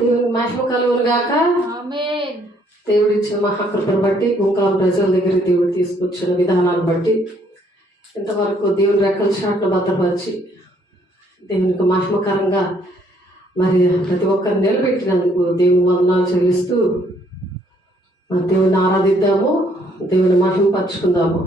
దేవుని మహిమ కలుగును గాక. ఆమేన్. దేవుడు ఇచ్చిన మహాకృపను బట్టి గుంకాల ప్రజల దగ్గర దేవుడు తీసుకొచ్చిన విధానాన్ని బట్టి ఇంతవరకు దేవుని రెక్కల చాట్ను భద్రపరిచి దేవునికి మహిమకరంగా మరి ప్రతి ఒక్కరిని నిలబెట్టినందుకు దేవుని వందనాలు చెల్లిస్తూ మరి దేవుని ఆరాధిద్దాము, దేవుని మహిమపరుచుకుందాము.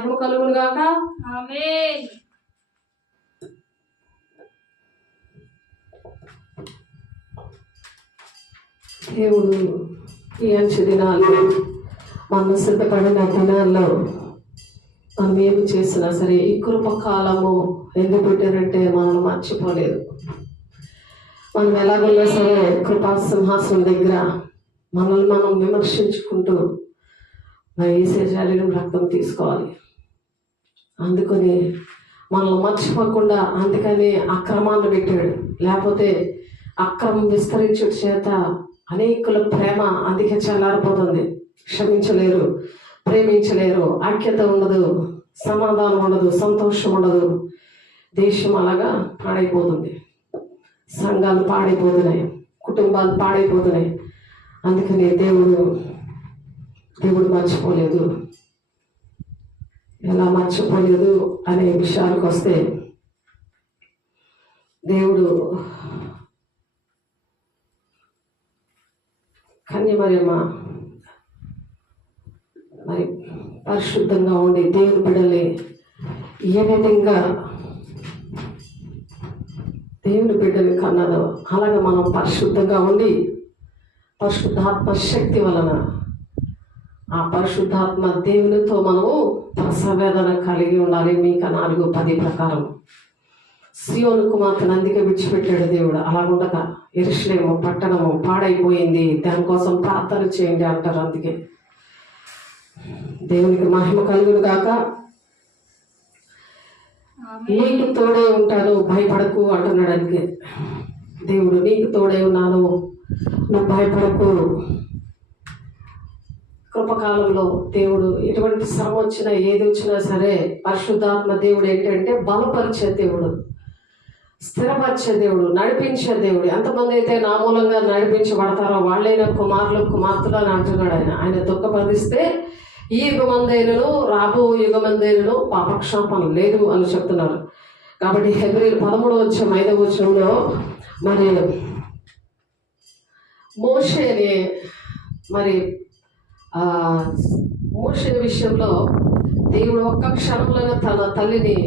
మహిమ కలుగును గాక. ఆమేన్. దేవుడు ఈ అంచు దినాల్లో మనం సిద్ధపడిన దినాల్లో మనం ఏమి చేసినా సరే ఈ కృపకాలము ఎందుకు పెట్టారంటే మనం మర్చిపోలేదు. మనం ఎలాగన్నా సరే కృపా సింహాసనం దగ్గర మనల్ని మనం విమర్శించుకుంటూ యేసే శరీరం రక్తం తీసుకోవాలి. అందుకని మనల్ని మర్చిపోకుండా అందుకని అక్రమాన్ని పెట్టాడు. లేకపోతే అక్రమం విస్తరించుట చేత అనేకుల ప్రేమ అందుకే చల్లారిపోతుంది. క్షమించలేరు, ప్రేమించలేరు, ఐక్యత ఉండదు, సమాధానం ఉండదు, సంతోషం ఉండదు. దేశం అలాగా పాడైపోతుంది, సంఘాలు పాడైపోతున్నాయి, కుటుంబాలు పాడైపోతున్నాయి. అందుకని దేవుడు మర్చిపోలేదు. ఎలా మర్చిపోలేదు అనే విషయానికి వస్తే, దేవుడు కన్యమరియమ్మ మరి పరిశుద్ధంగా ఉండి దేవుని బిడ్డల్ని ఏ విధంగా దేవుని బిడ్డని కన్నదో అలాగే మనం పరిశుద్ధంగా ఉండి పరిశుద్ధాత్మ శక్తి వలన ఆ పరిశుద్ధాత్మ దేవునితో మనము ప్రసవేదన కలిగి ఉండాలి. మీక 4:10 ప్రకారం సియోను కుమార్తెను అందుకే విడిచిపెట్టాడు దేవుడు. అలాగుండగా యెరూషలేము పట్టణము పాడైపోయింది, దానికోసం ప్రార్థన చేయండి అంటారు. అందుకే దేవునికి మహిమ కలుగును గాక. నీకు తోడే ఉంటాను, భయపడకు అంటున్నాడు. అందుకే దేవుడు నీకు తోడే ఉన్నాను, నువ్వు భయపడకు. కృపకాలంలో దేవుడు ఎటువంటి శ్రమ వచ్చినా ఏది వచ్చినా సరే పరిశుద్ధాత్మ దేవుడు ఏంటంటే బలపరిచే దేవుడు, స్థిరపరిచే దేవుడు, నడిపించే దేవుడు. ఎంతమంది అయితే నా మూలంగా నడిపించబడతారో వాళ్ళైనా కుమారులు కుమార్తెలు అని అంటున్నాడు ఆయన దుఃఖపరిస్తే ఈ యుగమందైనను రాబో యుగమందైనను పాపక్షాపం లేదు అని చెప్తున్నారు. కాబట్టి హెబ్రీలు 13:5 మరి మోషేని మరి మోషే విషయంలో దేవుడు ఒక్క క్షణంలోనే తన తల్లిని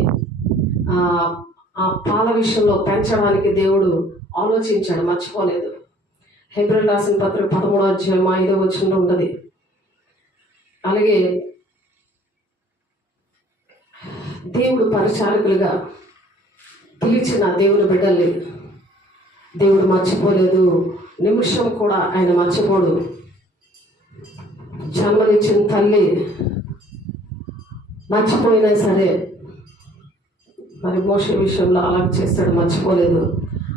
ఆ పాల విషయంలో పెంచడానికి దేవుడు ఆలోచించాడు, మర్చిపోలేదు. హెబ్రీలు రాసిన పత్రిక 13:5 ఉన్నది. అలాగే దేవుడు పరిచారకులుగా పిలిచిన దేవుని బిడ్డల్ని దేవుడు మర్చిపోలేదు. నిమిషం కూడా ఆయన మర్చిపోడు. జన్మనిచ్చిన తల్లి మర్చిపోయినా సరే మరి మోషే విషయంలో అలా చేస్తాడు, మర్చిపోలేదు.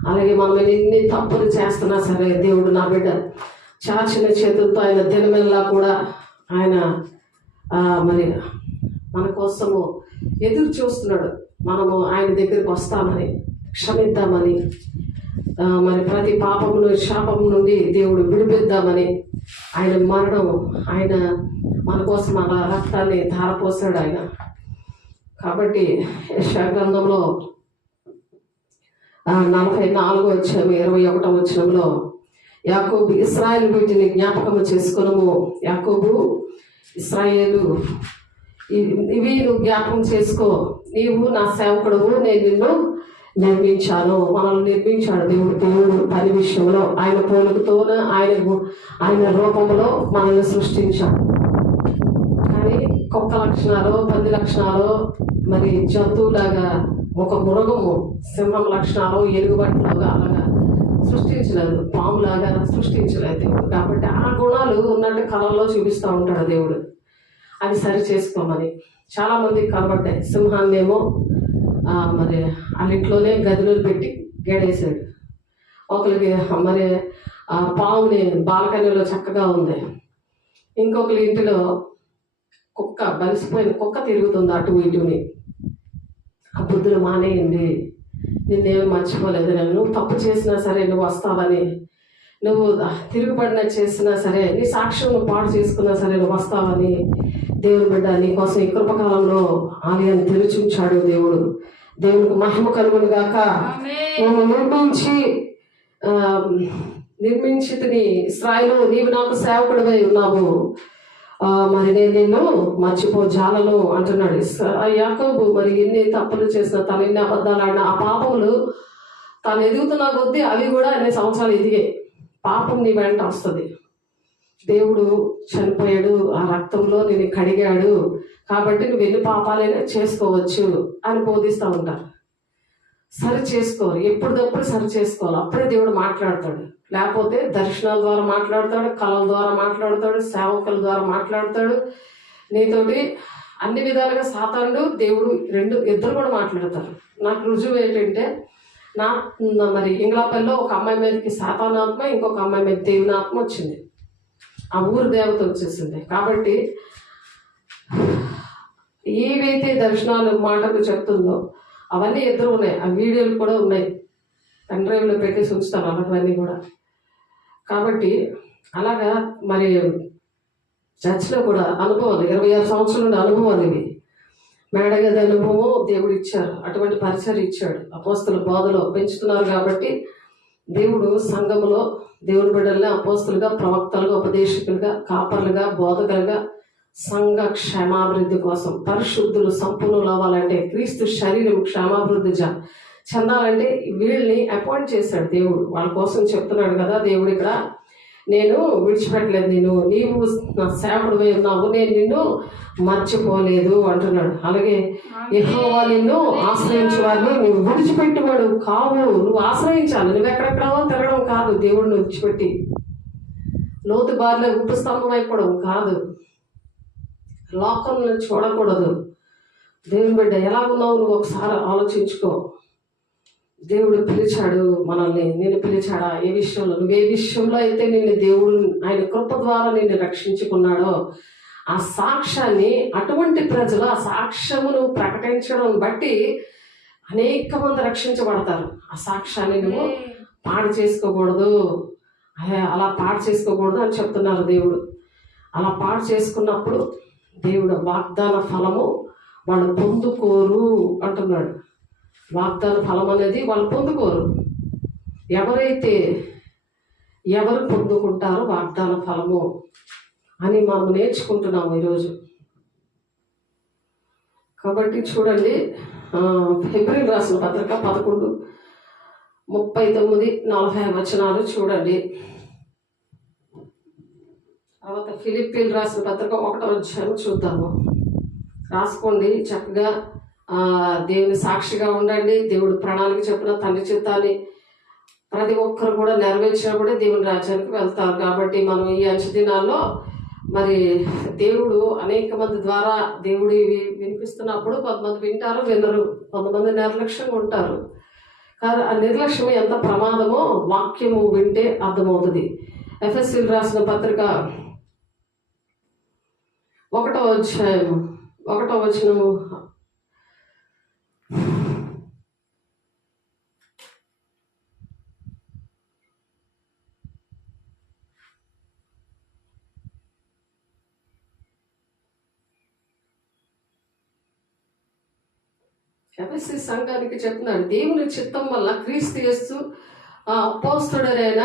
అలాగే మనం ఎన్ని తప్పులు చేస్తున్నా సరే దేవుడు నా బిడ్డ చాచిన చేతులతో ఆయన దినమెల్లా కూడా ఆయన మరి మన కోసము ఎదురు చూస్తున్నాడు. మనము ఆయన దగ్గరికి వస్తామని, క్షమిద్దామని, మరి ప్రతి పాపమును శాపం నుండి దేవుడు విడిపిద్దామని ఆయన మరణం, ఆయన మన కోసం మన రక్తాన్ని ధారపోసాడు ఆయన. కాబట్టి యెషయా గ్రంథంలో 44:21 యాకోబు ఇశ్రాయేలు వీటిని జ్ఞాపకము చేసుకునము. యాకోబు ఇశ్రాయేలు ఇవి నువ్వు జ్ఞాపకం చేసుకో, నీవు నా సేవకుడువు, నేను నిన్ను నిర్మించాను. మనల్ని నిర్మించాడు దేవుడు పని విషయంలో. ఆయన పోలికతోనే ఆయన రూపంలో మనల్ని సృష్టించాడు. కానీ కుక్క లక్షణాలు, పంది లక్షణాలు, మరి జంతువులాగా ఒక మృగము, సింహం లక్షణాలు, ఎలుగుబట్టిలాగా అలాగా సృష్టించలేదు, పాములాగా సృష్టించలేదు దేవుడు. కాబట్టి ఆ గుణాలు ఉన్నట్టు కళల్లో చూపిస్తూ ఉంటాడు దేవుడు. అది సరి చేసుకోమని చాలామంది కనబడ్డాయి. సింహాన్ని ఏమో మరి వాళ్ళింట్లోనే గదిలో పెట్టి గేడేశాడు. ఒకరికి మరి ఆ పావుని బాల్కనీలో చక్కగా ఉంది. ఇంకొకరి ఇంటిలో కుక్క, బలిసిపోయిన కుక్క తిరుగుతుంది అటు ఇటుని. ఆ బుద్ధులు మానేయండి, నిన్నేమి మర్చిపోలేదు, నువ్వు తప్పు చేసినా సరే నువ్వు వస్తావని, నువ్వు తిరుగుబడిన చేసినా సరే, నీ సాక్ష్యం నువ్వు పాడు చేసుకున్నా సరే నువ్వు వస్తావని దేవుని బిడ్డ నీకోసం ఈ కృపకాలంలో ఆలయాన్ని తెరిచుంచాడు దేవుడు. దేవునికి మహిమ కలుగును గాక. నేను నిర్మించి ఇస్రాయేలు నీవు నాకు సేవకుడివై ఉన్నావు. మరి నేను నిన్ను మర్చిపోజాలను అంటున్నాడు. యాకోబు మరి ఎన్ని తప్పులు చేసిన, తను ఎన్ని అబద్ధాలు ఆడిన, ఆ పాపములు తాను ఎదుగుతున్న కొద్దీ అవి కూడా అన్ని సంవత్సరాలు ఎదిగాయి. పాపం నీ వెంట వస్తుంది. దేవుడు చనిపోయాడు, ఆ రక్తంలో నేను కడిగాడు, కాబట్టి నువ్వు ఎన్ని పాపాలైనా చేసుకోవచ్చు అని బోధిస్తూ ఉంటారు. సరి చేసుకోవాలి, ఎప్పటికప్పుడు సరి చేసుకోవాలి. అప్పుడే దేవుడు మాట్లాడతాడు. లేకపోతే దర్శనాల ద్వారా మాట్లాడతాడు, కళల ద్వారా మాట్లాడతాడు, సేవకుల ద్వారా మాట్లాడతాడు. నీతోటి అన్ని విధాలుగా సాతానుడు దేవుడు ఇద్దరు కూడా మాట్లాడతారు. నాకు రుజువు ఏంటంటే, మరి ఇంగ్లాపల్లిలో ఒక అమ్మాయి మీదకి సాతానాత్మ, ఇంకొక అమ్మాయి మీద దేవుని ఆత్మ వచ్చింది. ఆ ఊరు దేవత వచ్చేసింది. కాబట్టి ఏవైతే దర్శనాలు మాటలు చెప్తుందో అవన్నీ ఇద్దరు ఉన్నాయి. ఆ వీడియోలు కూడా ఉన్నాయి, పెన్ డ్రైవ్లో పెట్టేసి ఉంచుతాను అలాంటివన్నీ కూడా. కాబట్టి అలాగా మరి చర్చ్లో కూడా అనుభవాలు, 26 సంవత్సరాల నుండి అనుభవాలు ఇవి. మేడగది అనుభవం దేవుడు ఇచ్చారు, అటువంటి పరిచయం ఇచ్చాడు. అపోస్తల బోధలో పెంచుతున్నారు కాబట్టి దేవుడు సంఘములో దేవుని బిడ్డల్ని అపోస్తలుగా, ప్రవక్తలుగా, ఉపదేశకులుగా, కాపర్లుగా, బోధకులుగా సంఘ క్షేమాభివృద్ధి కోసం పరిశుద్ధులు సంపూర్ణులు అవ్వాలంటే, క్రీస్తు శరీరం క్షేమాభివృద్ధి చెందాలంటే వీళ్ళని అపాయింట్ చేశాడు దేవుడు. వాళ్ళ కోసం చెప్తున్నాడు కదా దేవుడు ఇక్కడ, నేను విడిచిపెట్టలేదు, నీవు నా సేవకుడివై ఉన్నావు, నేను నిన్ను మర్చిపోలేదు అంటున్నాడు. అలాగే యెహోవా నిన్ను ఆశ్రయించే వారిని నువ్వు విడిచిపెట్టువాడు కావు. నువ్వు ఆశ్రయించాలి, నువ్వు ఎక్కడెక్కడో తిరగడం కాదు, దేవుడిని విడిచిపెట్టి లోతు బారిలో ఉప్పు స్తంభం అయిపోవడం కాదు, లోకంలో చూడకూడదు. దేవుని బిడ్డ ఎలా ఉన్నావు నువ్వు ఒకసారి ఆలోచించుకో. దేవుడు పిలిచాడు మనల్ని, నేను పిలిచాడా? ఏ విషయంలో? నువ్వు ఏ విషయంలో అయితే నిన్ను దేవుడు ఆయన కృప ద్వారా నిన్ను రక్షించుకున్నాడో ఆ సాక్ష్యాన్ని, అటువంటి ప్రజలు ఆ సాక్ష్యమును ప్రకటించడం బట్టి అనేక మంది రక్షించబడతారు. ఆ సాక్ష్యాన్ని నువ్వు పాడు చేసుకోకూడదు, అలా పాడు చేసుకోకూడదు అని చెప్తున్నారు దేవుడు. అలా పాడు చేసుకున్నప్పుడు దేవుడు వాగ్దాన ఫలము వాళ్ళు పొందుకోరు అంటున్నాడు. వాగ్దాన ఫలం అనేది వాళ్ళు పొందుకోరు. ఎవరు పొందుకుంటారో వాగ్దాన ఫలము అని మనం నేర్చుకుంటున్నాము ఈరోజు. కాబట్టి చూడండి, ఫిబ్రవరి రాసిన పత్రిక 11:39-40 వచనాలు చూడండి. తర్వాత ఫిలిప్పీలు రాసిన పత్రిక 1వ అధ్యాయం చూద్దాము. రాసుకోండి చక్కగా. దేవుని సాక్షిగా ఉండండి. దేవుడు ప్రణాళిక చెప్పిన తండ్రి చిత్తాన్ని ప్రతి ఒక్కరు కూడా నెరవేర్చినప్పుడే దేవుని రాజ్యానికి వెళ్తారు. కాబట్టి మనం ఈ అంచె దినాల్లో మరి దేవుడు అనేక మంది ద్వారా దేవుడు ఇవి వినిపిస్తున్నప్పుడు కొంతమంది వింటారు, వినరు, కొంతమంది నిర్లక్ష్యంగా ఉంటారు. కానీ ఆ నిర్లక్ష్యం ఎంత ప్రమాదమో వాక్యము వింటే అర్థమవుతుంది. ఎఫెసీయులకు రాసిన పత్రిక 1వ అధ్యాయం 1వ వచనము. ఎఫెసీ సంఘానికి చెప్తున్నాడు, దేవుని చిత్తం వల్ల క్రీస్తు యేసు అపోస్తలుడైన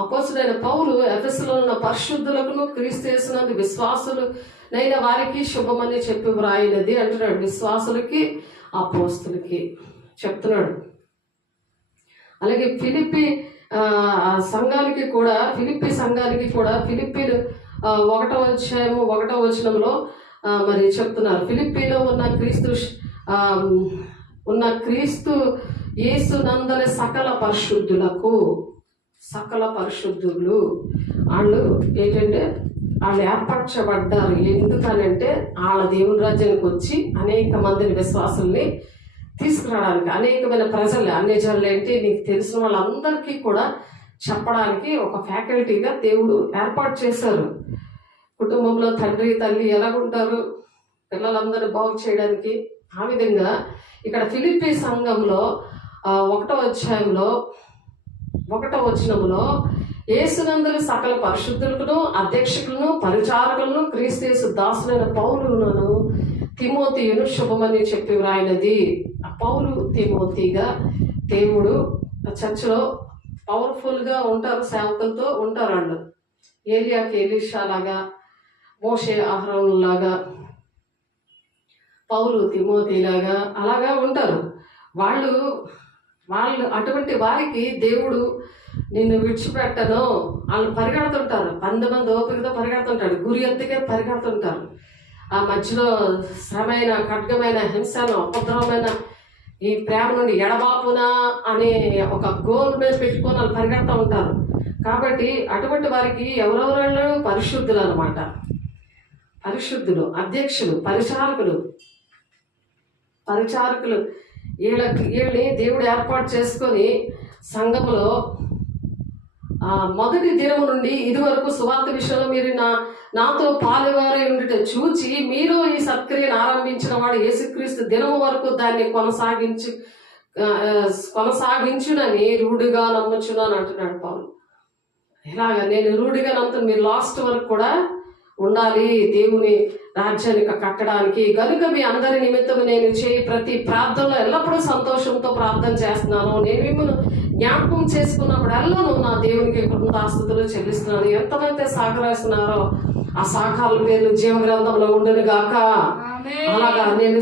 అపోస్తలుడైన పౌలు ఎఫెసులో ఉన్న పరిశుద్ధులకును క్రీస్తు యేసునందు విశ్వాసులైన వారికి శుభమని చెప్పి వ్రాయినది అంటున్నాడు. విశ్వాసులకి అపోస్తలులకి చెప్తున్నాడు. అలాగే ఫిలిప్పీ సంఘానికి కూడా ఫిలిప్పీలు 1వ అధ్యాయము 1వ వచనంలో మరి చెప్తున్నారు, ఫిలిప్పీలో ఉన్న క్రీస్తు యేసు నందలి సకల పరిశుద్ధులు వాళ్ళు ఏంటంటే వాళ్ళు ఏర్పరచబడ్డారు. ఎందుకనంటే వాళ్ళ దేవుని రాజ్యానికి వచ్చి అనేక మందిని విశ్వాసుల్ని తీసుకురావడానికి, అనేకమైన ప్రజలు అన్ని జనులు ఏంటి నీకు తెలిసిన వాళ్ళందరికీ కూడా చెప్పడానికి ఒక ఫ్యాకల్టీగా దేవుడు ఏర్పాటు చేశారు. కుటుంబంలో తండ్రి తల్లి ఎలాగుంటారు పిల్లలందరూ బాగు చేయడానికి, ఆ విధంగా ఇక్కడ ఫిలిప్పీ సంఘంలో 1వ అధ్యాయంలో 1వ వచనంలో యేసునందలి సకల పరిశుద్ధులను, అధ్యక్షులను, పరిచారకులను, క్రీస్తు యేసు దాసులైన పౌలును తిమోతియును శుభమని చెప్పి వ్రాయినది. పౌలు తిమోతిగా దేవుడు చర్చిలో పవర్ఫుల్గా ఉంటారు, సేవకులతో ఉంటారు. వాళ్ళు ఏలియాకి ఎలీషా లాగా, మోషే అహరోన్ లాగా, పౌలు తిమోతి లాగా అలాగా ఉంటారు. వాళ్ళు అటువంటి వారికి దేవుడు నిన్ను విడిచిపెట్టను, వాళ్ళు పరిగెడుతుంటారు. 100 మంది ఓపికతో పరిగెడుతుంటాడు, గురి ఎత్తుకే పరిగెడుతుంటారు. ఆ మధ్యలో శ్రమైన, ఖడ్గమైన, హింసను, ఉపద్రవమైన ఈ ప్రేమ నుండి ఎడబాపునా అనే ఒక గోల్ మీద పెట్టుకొని వాళ్ళు పరిగెడుతూ ఉంటారు. కాబట్టి అటువంటి వారికి ఎవరెవరు పరిశుద్ధులు అనమాట. పరిశుద్ధులు, అధ్యక్షులు, పరిచారకులు వీళ్ళని దేవుడు ఏర్పాటు చేసుకొని సంఘంలో మొదటి దినము నుండి ఇదివరకు సువార్త విషయంలో మీరు నాతో పాలువారై ఉండుట చూచి మీరు ఈ సత్క్రియను ఆరంభించిన వాడు యేసుక్రీస్తు దినము వరకు దాన్ని కొనసాగించునని రూఢిగా నమ్మచును అని అంటున్నాడు పౌలు. ఇలాగా నేను రూఢిగా నమ్ముతాను, మీరు లాస్ట్ వరకు కూడా ఉండాలి దేవుని రాజ్యాన్ని కట్టడానికి. కనుక మీ అందరి నిమిత్తం నేను ప్రతి ప్రార్థనలో ఎల్లప్పుడూ సంతోషంతో ప్రార్థన చేస్తున్నాను. నేను మిమ్మల్ని జ్ఞాపకం చేసుకున్నప్పుడల్లా నా దేవునికి కృతజ్ఞతాస్తుతులు చెల్లిస్తున్నాను. ఎంతమంది సహకరిస్తున్నారో ఆ సహకారుల పేర్లు జీవ గ్రంథంలో ఉండును గాక. అలాగా నేను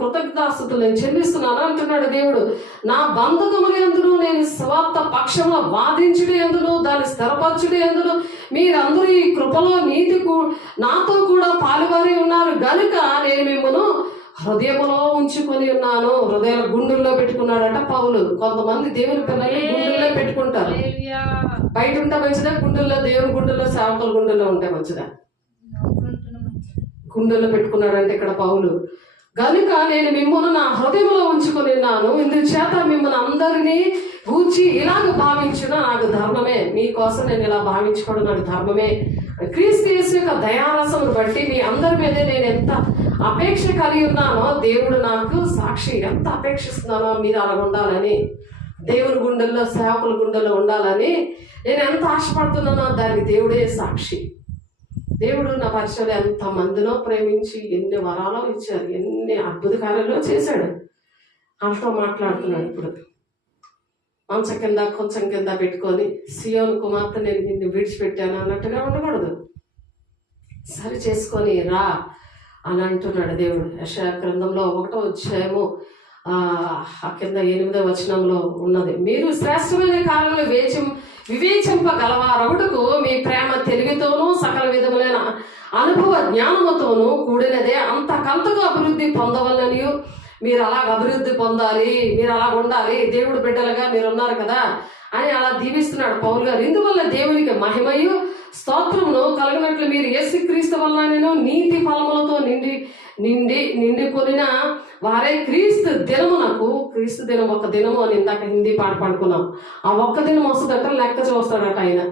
కృతజ్ఞతాస్తుతులు నేను చెల్లిస్తున్నాను అంటున్నాడు దేవుడు. నా బంధకములు ఎందును నేను స్వార్థ పక్షంలో వాదించుడు ఎందును దాన్ని స్థిరపరచుడు ఎందును మీరందరూ ఈ కృపలో నీతికు నాతో కూడా పాలువారి ఉన్నారు గనుక నేను మిమ్మల్ని హృదయంలో ఉంచుకొని ఉన్నాను. హృదయాల గుండెల్లో పెట్టుకున్నాడట పౌలు. కొంతమంది దేవుని పిల్లల్ని గుండెల్లో పెట్టుకుంటారు. బయట ఉంటే మంచిదా, గుండెల్లో దేవుని గుండెల్లో సేవకుల గుండెల్లో ఉంటే మంచిదా? గుండెల్లో పెట్టుకున్నాడంటే ఇక్కడ పౌలు. కనుక నేను మిమ్మల్ని నా హృదయంలో ఉంచుకొని ఉన్నాను, ఇందుచేత మిమ్మల్ని అందరినీ గూర్చి ఇలాగ భావించిన నాకు ధర్మమే. మీకోసం నేను ఇలా భావించుకోవడం నాకు ధర్మమే. క్రీస్తు యేసు యొక్క దయారసమును బట్టి మీ అందరి మీదే నేను ఎంత అపేక్ష కలిగి ఉన్నానో దేవుడు నాకు సాక్షి. ఎంత అపేక్షిస్తున్నానో మీరు అలా ఉండాలని, దేవుని గుండెల్లో సేవకుల గుండెల్లో ఉండాలని నేను ఎంత ఆశపడుతున్నానో దానికి దేవుడే సాక్షి. దేవుడు నా పరిచయం ఎంత మందినో ప్రేమించి ఎన్ని వరాలు ఇచ్చారు, ఎన్ని అద్భుత కార్యాలు చేశాడు. వాళ్ళతో మాట్లాడుతున్నాడు. ఇప్పుడు మంచం కింద కొంచెం కింద పెట్టుకొని సియోను కుమార్తె నేను నిన్ను విడిచిపెట్టాను అన్నట్టుగా ఉండకూడదు. సరి చేసుకొని రా అని అంటున్నాడు దేవుడు. యెషయా గ్రంథంలో 1వ అధ్యాయము కింద 8వ వచనంలో ఉన్నది. మీరు శ్రేష్టమైన కాలంలో వివేచింపగలవారొకటుకు మీ ప్రేమ తెలివితోనూ సకల విధములైన అనుభవ జ్ఞానముతోనూ కూడినదే. అంతకంతకు అభివృద్ధి పొందవలని మీరు అలాగ అభివృద్ధి పొందాలి, మీరు అలా ఉండాలి, దేవుడు బిడ్డలుగా మీరు ఉన్నారు కదా అని అలా దీవిస్తున్నాడు పౌలు గారు. ఇందువల్ల దేవునికి మహిమయు స్తోత్రమును కలిగినట్లు మీరు యేసుక్రీస్తు వలన నీతి ఫలములతో నిండి కొనిన వారే క్రీస్తు దినం ఒక దినము అని ఇందాక హిందీ పాట పాడుకున్నాం. ఆ ఒక్క దినం వస్తుందట, లెక్క చూస్తాడట ఆయన.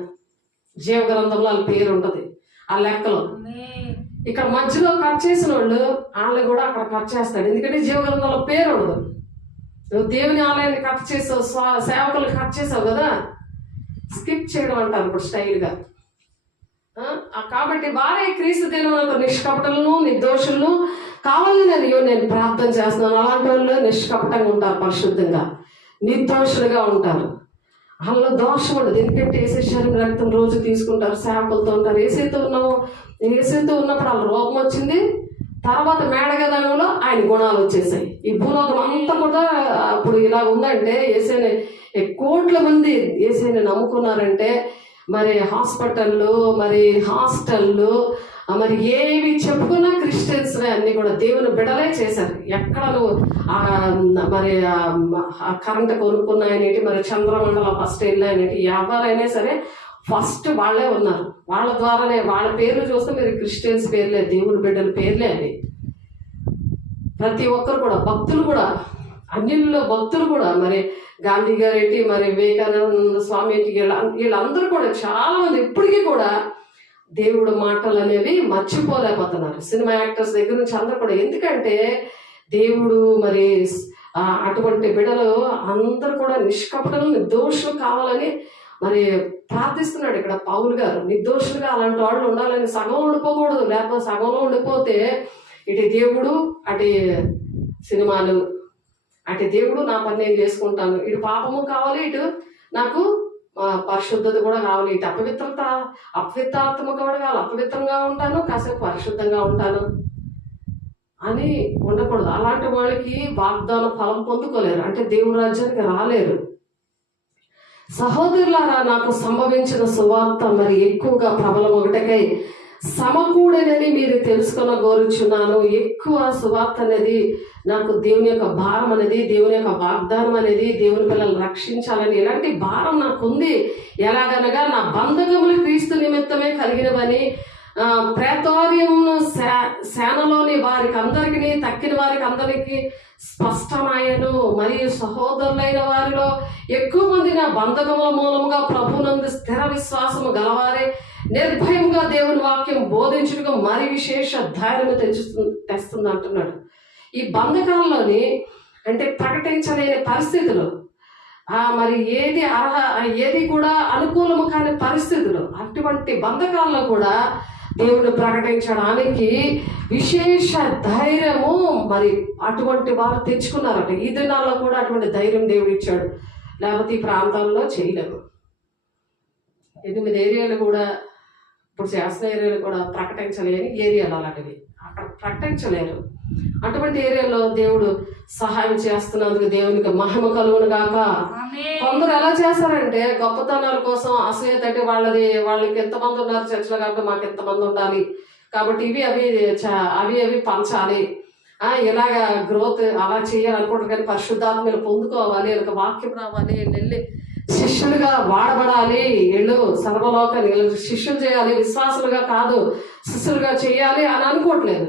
జీవ గ్రంథంలో వాళ్ళ పేరు ఉంటుంది ఆ లెక్కలో. ఇక్కడ మధ్యలో కట్ చేసిన వాళ్ళని కూడా అక్కడ కట్ చేస్తాడు. ఎందుకంటే జీవ గ్రంథంలో పేరు ఉండదు. నువ్వు దేవుని ఆలయాన్ని కట్ చేసావు, సేవకులు కట్ చేసావు కదా, స్కిప్ చేయడం అంటారు ఇప్పుడు స్టైల్గా. కాబట్టి వారే క్రీస్తు దినమునకు నిష్కపటలను నిర్దోషులను కావాలని నేను ప్రార్థన చేస్తున్నాను. అలాంటి వాళ్ళు నిష్కపటంగా ఉంటారు, పరిశుద్ధంగా నిర్దోషులుగా ఉంటారు. వాళ్ళ దోషం ఉండదు. ఎందుకంటే ఏసే శరీరం రక్తం రోజు తీసుకుంటారు, సేవకులతో ఉంటారు. ఏసైతో ఉన్నప్పుడు వాళ్ళ రోగం వచ్చింది, తర్వాత మేడగదంలో ఆయన గుణాలు వచ్చేసాయి. ఈ భూలోకం అంతా కూడా అప్పుడు ఇలా ఉందంటే ఏసైని కోట్ల మంది ఏసైని నమ్ముకున్నారంటే మరి హాస్పిటళ్ళు, మరి హాస్టళ్ళు, మరి ఏవి చెప్పుకున్నా క్రిస్టియన్స్ అన్ని కూడా దేవుని బిడలే చేశారు. ఎక్కడ నువ్వు మరి కరెంట్ కొనుక్కున్నాయనేటి, మరి చంద్రమండలం ఫస్ట్ వెళ్ళాయనేటి, ఎవరైనా సరే ఫస్ట్ వాళ్ళే ఉన్నారు. వాళ్ళ ద్వారానే, వాళ్ళ పేర్లు చూస్తే మీరు క్రిస్టియన్స్ పేర్లే, దేవుని బిడ్డల పేర్లే అవి. ప్రతి ఒక్కరు కూడా భక్తులు కూడా, అన్నిల్లో భక్తులు కూడా, మరి గాంధీ గారు ఏంటి, మరి వివేకానంద స్వామి ఏంటి, వీళ్ళందరూ కూడా చాలా మంది ఇప్పటికీ కూడా దేవుడు మాటలు అనేవి మర్చిపోలేకపోతున్నారు. సినిమా యాక్టర్స్ దగ్గర నుంచి అందరూ కూడా. ఎందుకంటే దేవుడు మరి అటువంటి బిడ్డలు అందరూ కూడా నిష్కపటలు నిర్దోషులు కావాలని మరి ప్రార్థిస్తున్నాడు ఇక్కడ పౌలు గారు. నిర్దోషులుగా అలాంటి వాళ్ళు ఉండాలని, సగంలో ఉండిపోకూడదు. లేకపోతే సగంలో ఉండిపోతే ఇటు దేవుడు, అటు సినిమాలు, అటు దేవుడు నా పని నేను చేసుకుంటాను, ఇటు పాపము కావాలి, ఇటు నాకు పరిశుద్ధత కూడా కావాలి. ఇటు అపవిత్రాత్మక కూడా కావాలి. అపవిత్రంగా ఉంటాను, కాసేపు పరిశుద్ధంగా ఉంటాను అని ఉండకూడదు. అలాంటి వాళ్ళకి వాగ్దాన ఫలం పొందుకోలేరు, అంటే దేవుని రాజ్యానికి రాలేరు. సహోదరులారా, నాకు సంభవించిన సువార్త మరి ఎక్కువగా ప్రబలం ఒకటకై సమకూడనని మీరు తెలుసుకున్న కోరుచున్నాను. ఎక్కువ సువార్త అనేది నాకు దేవుని యొక్క భారం అనేది, దేవుని యొక్క వాగ్దానం అనేది, దేవుని పిల్లలు రక్షించాలని ఇలాంటి భారం నాకు ఉంది. ఎలాగనగా నా బంధకములు క్రీస్తు నిమిత్తమే కలిగినవని ప్రేతోర్యం సేనలోని వారికి అందరికి తక్కిన వారికి అందరికి స్పష్టమాయను. మరియు సహోదరులైన వారిలో ఎక్కువ మంది నా బంధకముల మూలముగా ప్రభునందు స్థిర విశ్వాసము గలవారే నిర్భయంగా దేవుని వాక్యం బోధించుటకు మరి విశేష ధైర్యం తెస్తుంది అంటున్నాడు. ఈ బంధకాల్లోని అంటే ప్రకటించలేని పరిస్థితులు, మరి ఏది కూడా అనుకూలము కాని పరిస్థితులు, అటువంటి బంధకాల్లో కూడా దేవుడు ప్రకటించడానికి విశేష ధైర్యము మరి అటువంటి వారు తెచ్చుకున్నారట. ఈ దినాల్లో కూడా అటువంటి ధైర్యం దేవుడు ఇచ్చాడు, లేకపోతే ఈ ప్రాంతాల్లో చేయలేము. 8 ఏరియాలు కూడా ఇప్పుడు చేస్తున్న ఏరియాలు కూడా ప్రకటించలేని ఏరియాలు అలాంటివి, అక్కడ ప్రకటించలేరు. అటువంటి ఏరియాలో దేవుడు సహాయం చేస్తున్నందుకు దేవునికి మహిమ కలుగును గాక. కొందరు ఎలా చేస్తారంటే గొప్పతనాల కోసం అసూయ తట్టి వాళ్ళకి ఎంతమంది ఉన్నారు చర్చలో కాబట్టి మాకు ఎంతమంది ఉండాలి కాబట్టి అవి పంచాలి, ఇలాగా గ్రోత్ అలా చేయాలనుకుంటారు. కానీ పరిశుద్ధాత్మలు పొందుకోవాలి, వీళ్ళకి వాక్యం రావాలి, వెళ్ళి శిష్యులుగా వాడబడాలి, వీళ్ళు సర్వలోకాన్ని వీళ్ళు శిష్యులు చేయాలి, విశ్వాసులుగా కాదు శిష్యులుగా చేయాలి అని అనుకోవట్లేదు.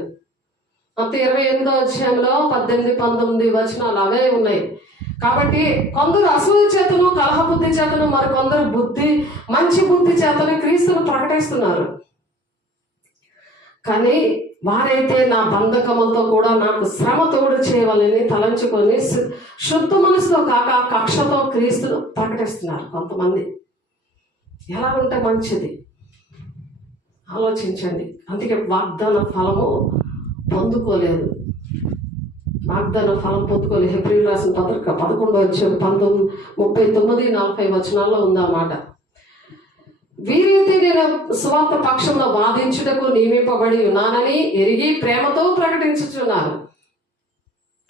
మొత్తం 28వ అధ్యాయంలో 18-19 వచనాలు అవే ఉన్నాయి. కాబట్టి కొందరు అసూయ చేతను కలహ బుద్ధి చేతను మరికొందరు మంచి బుద్ధి చేతను క్రీస్తును ప్రకటిస్తున్నారు. కానీ వారైతే నా బంధకములతో కూడా నాకు శ్రమ తోడు చేయవాలని తలంచుకొని శుద్ధ మనసుతో కాక కక్షతో క్రీస్తును ప్రకటిస్తున్నారు. కొంతమంది ఎలా ఉంటే మంచిది ఆలోచించండి. అందుకే వాగ్దాన ఫలము పొందుకోలేదు. హెబ్రీయులకు రాసిన పత్రిక 11:39-40 వచనాల్లో ఉందన్నమాట. వీరైతే నేను సువార్త పక్షంలో వాదించుటకు నియమింపబడి ఉన్నానని ఎరిగి ప్రేమతో ప్రకటించుచున్నారు.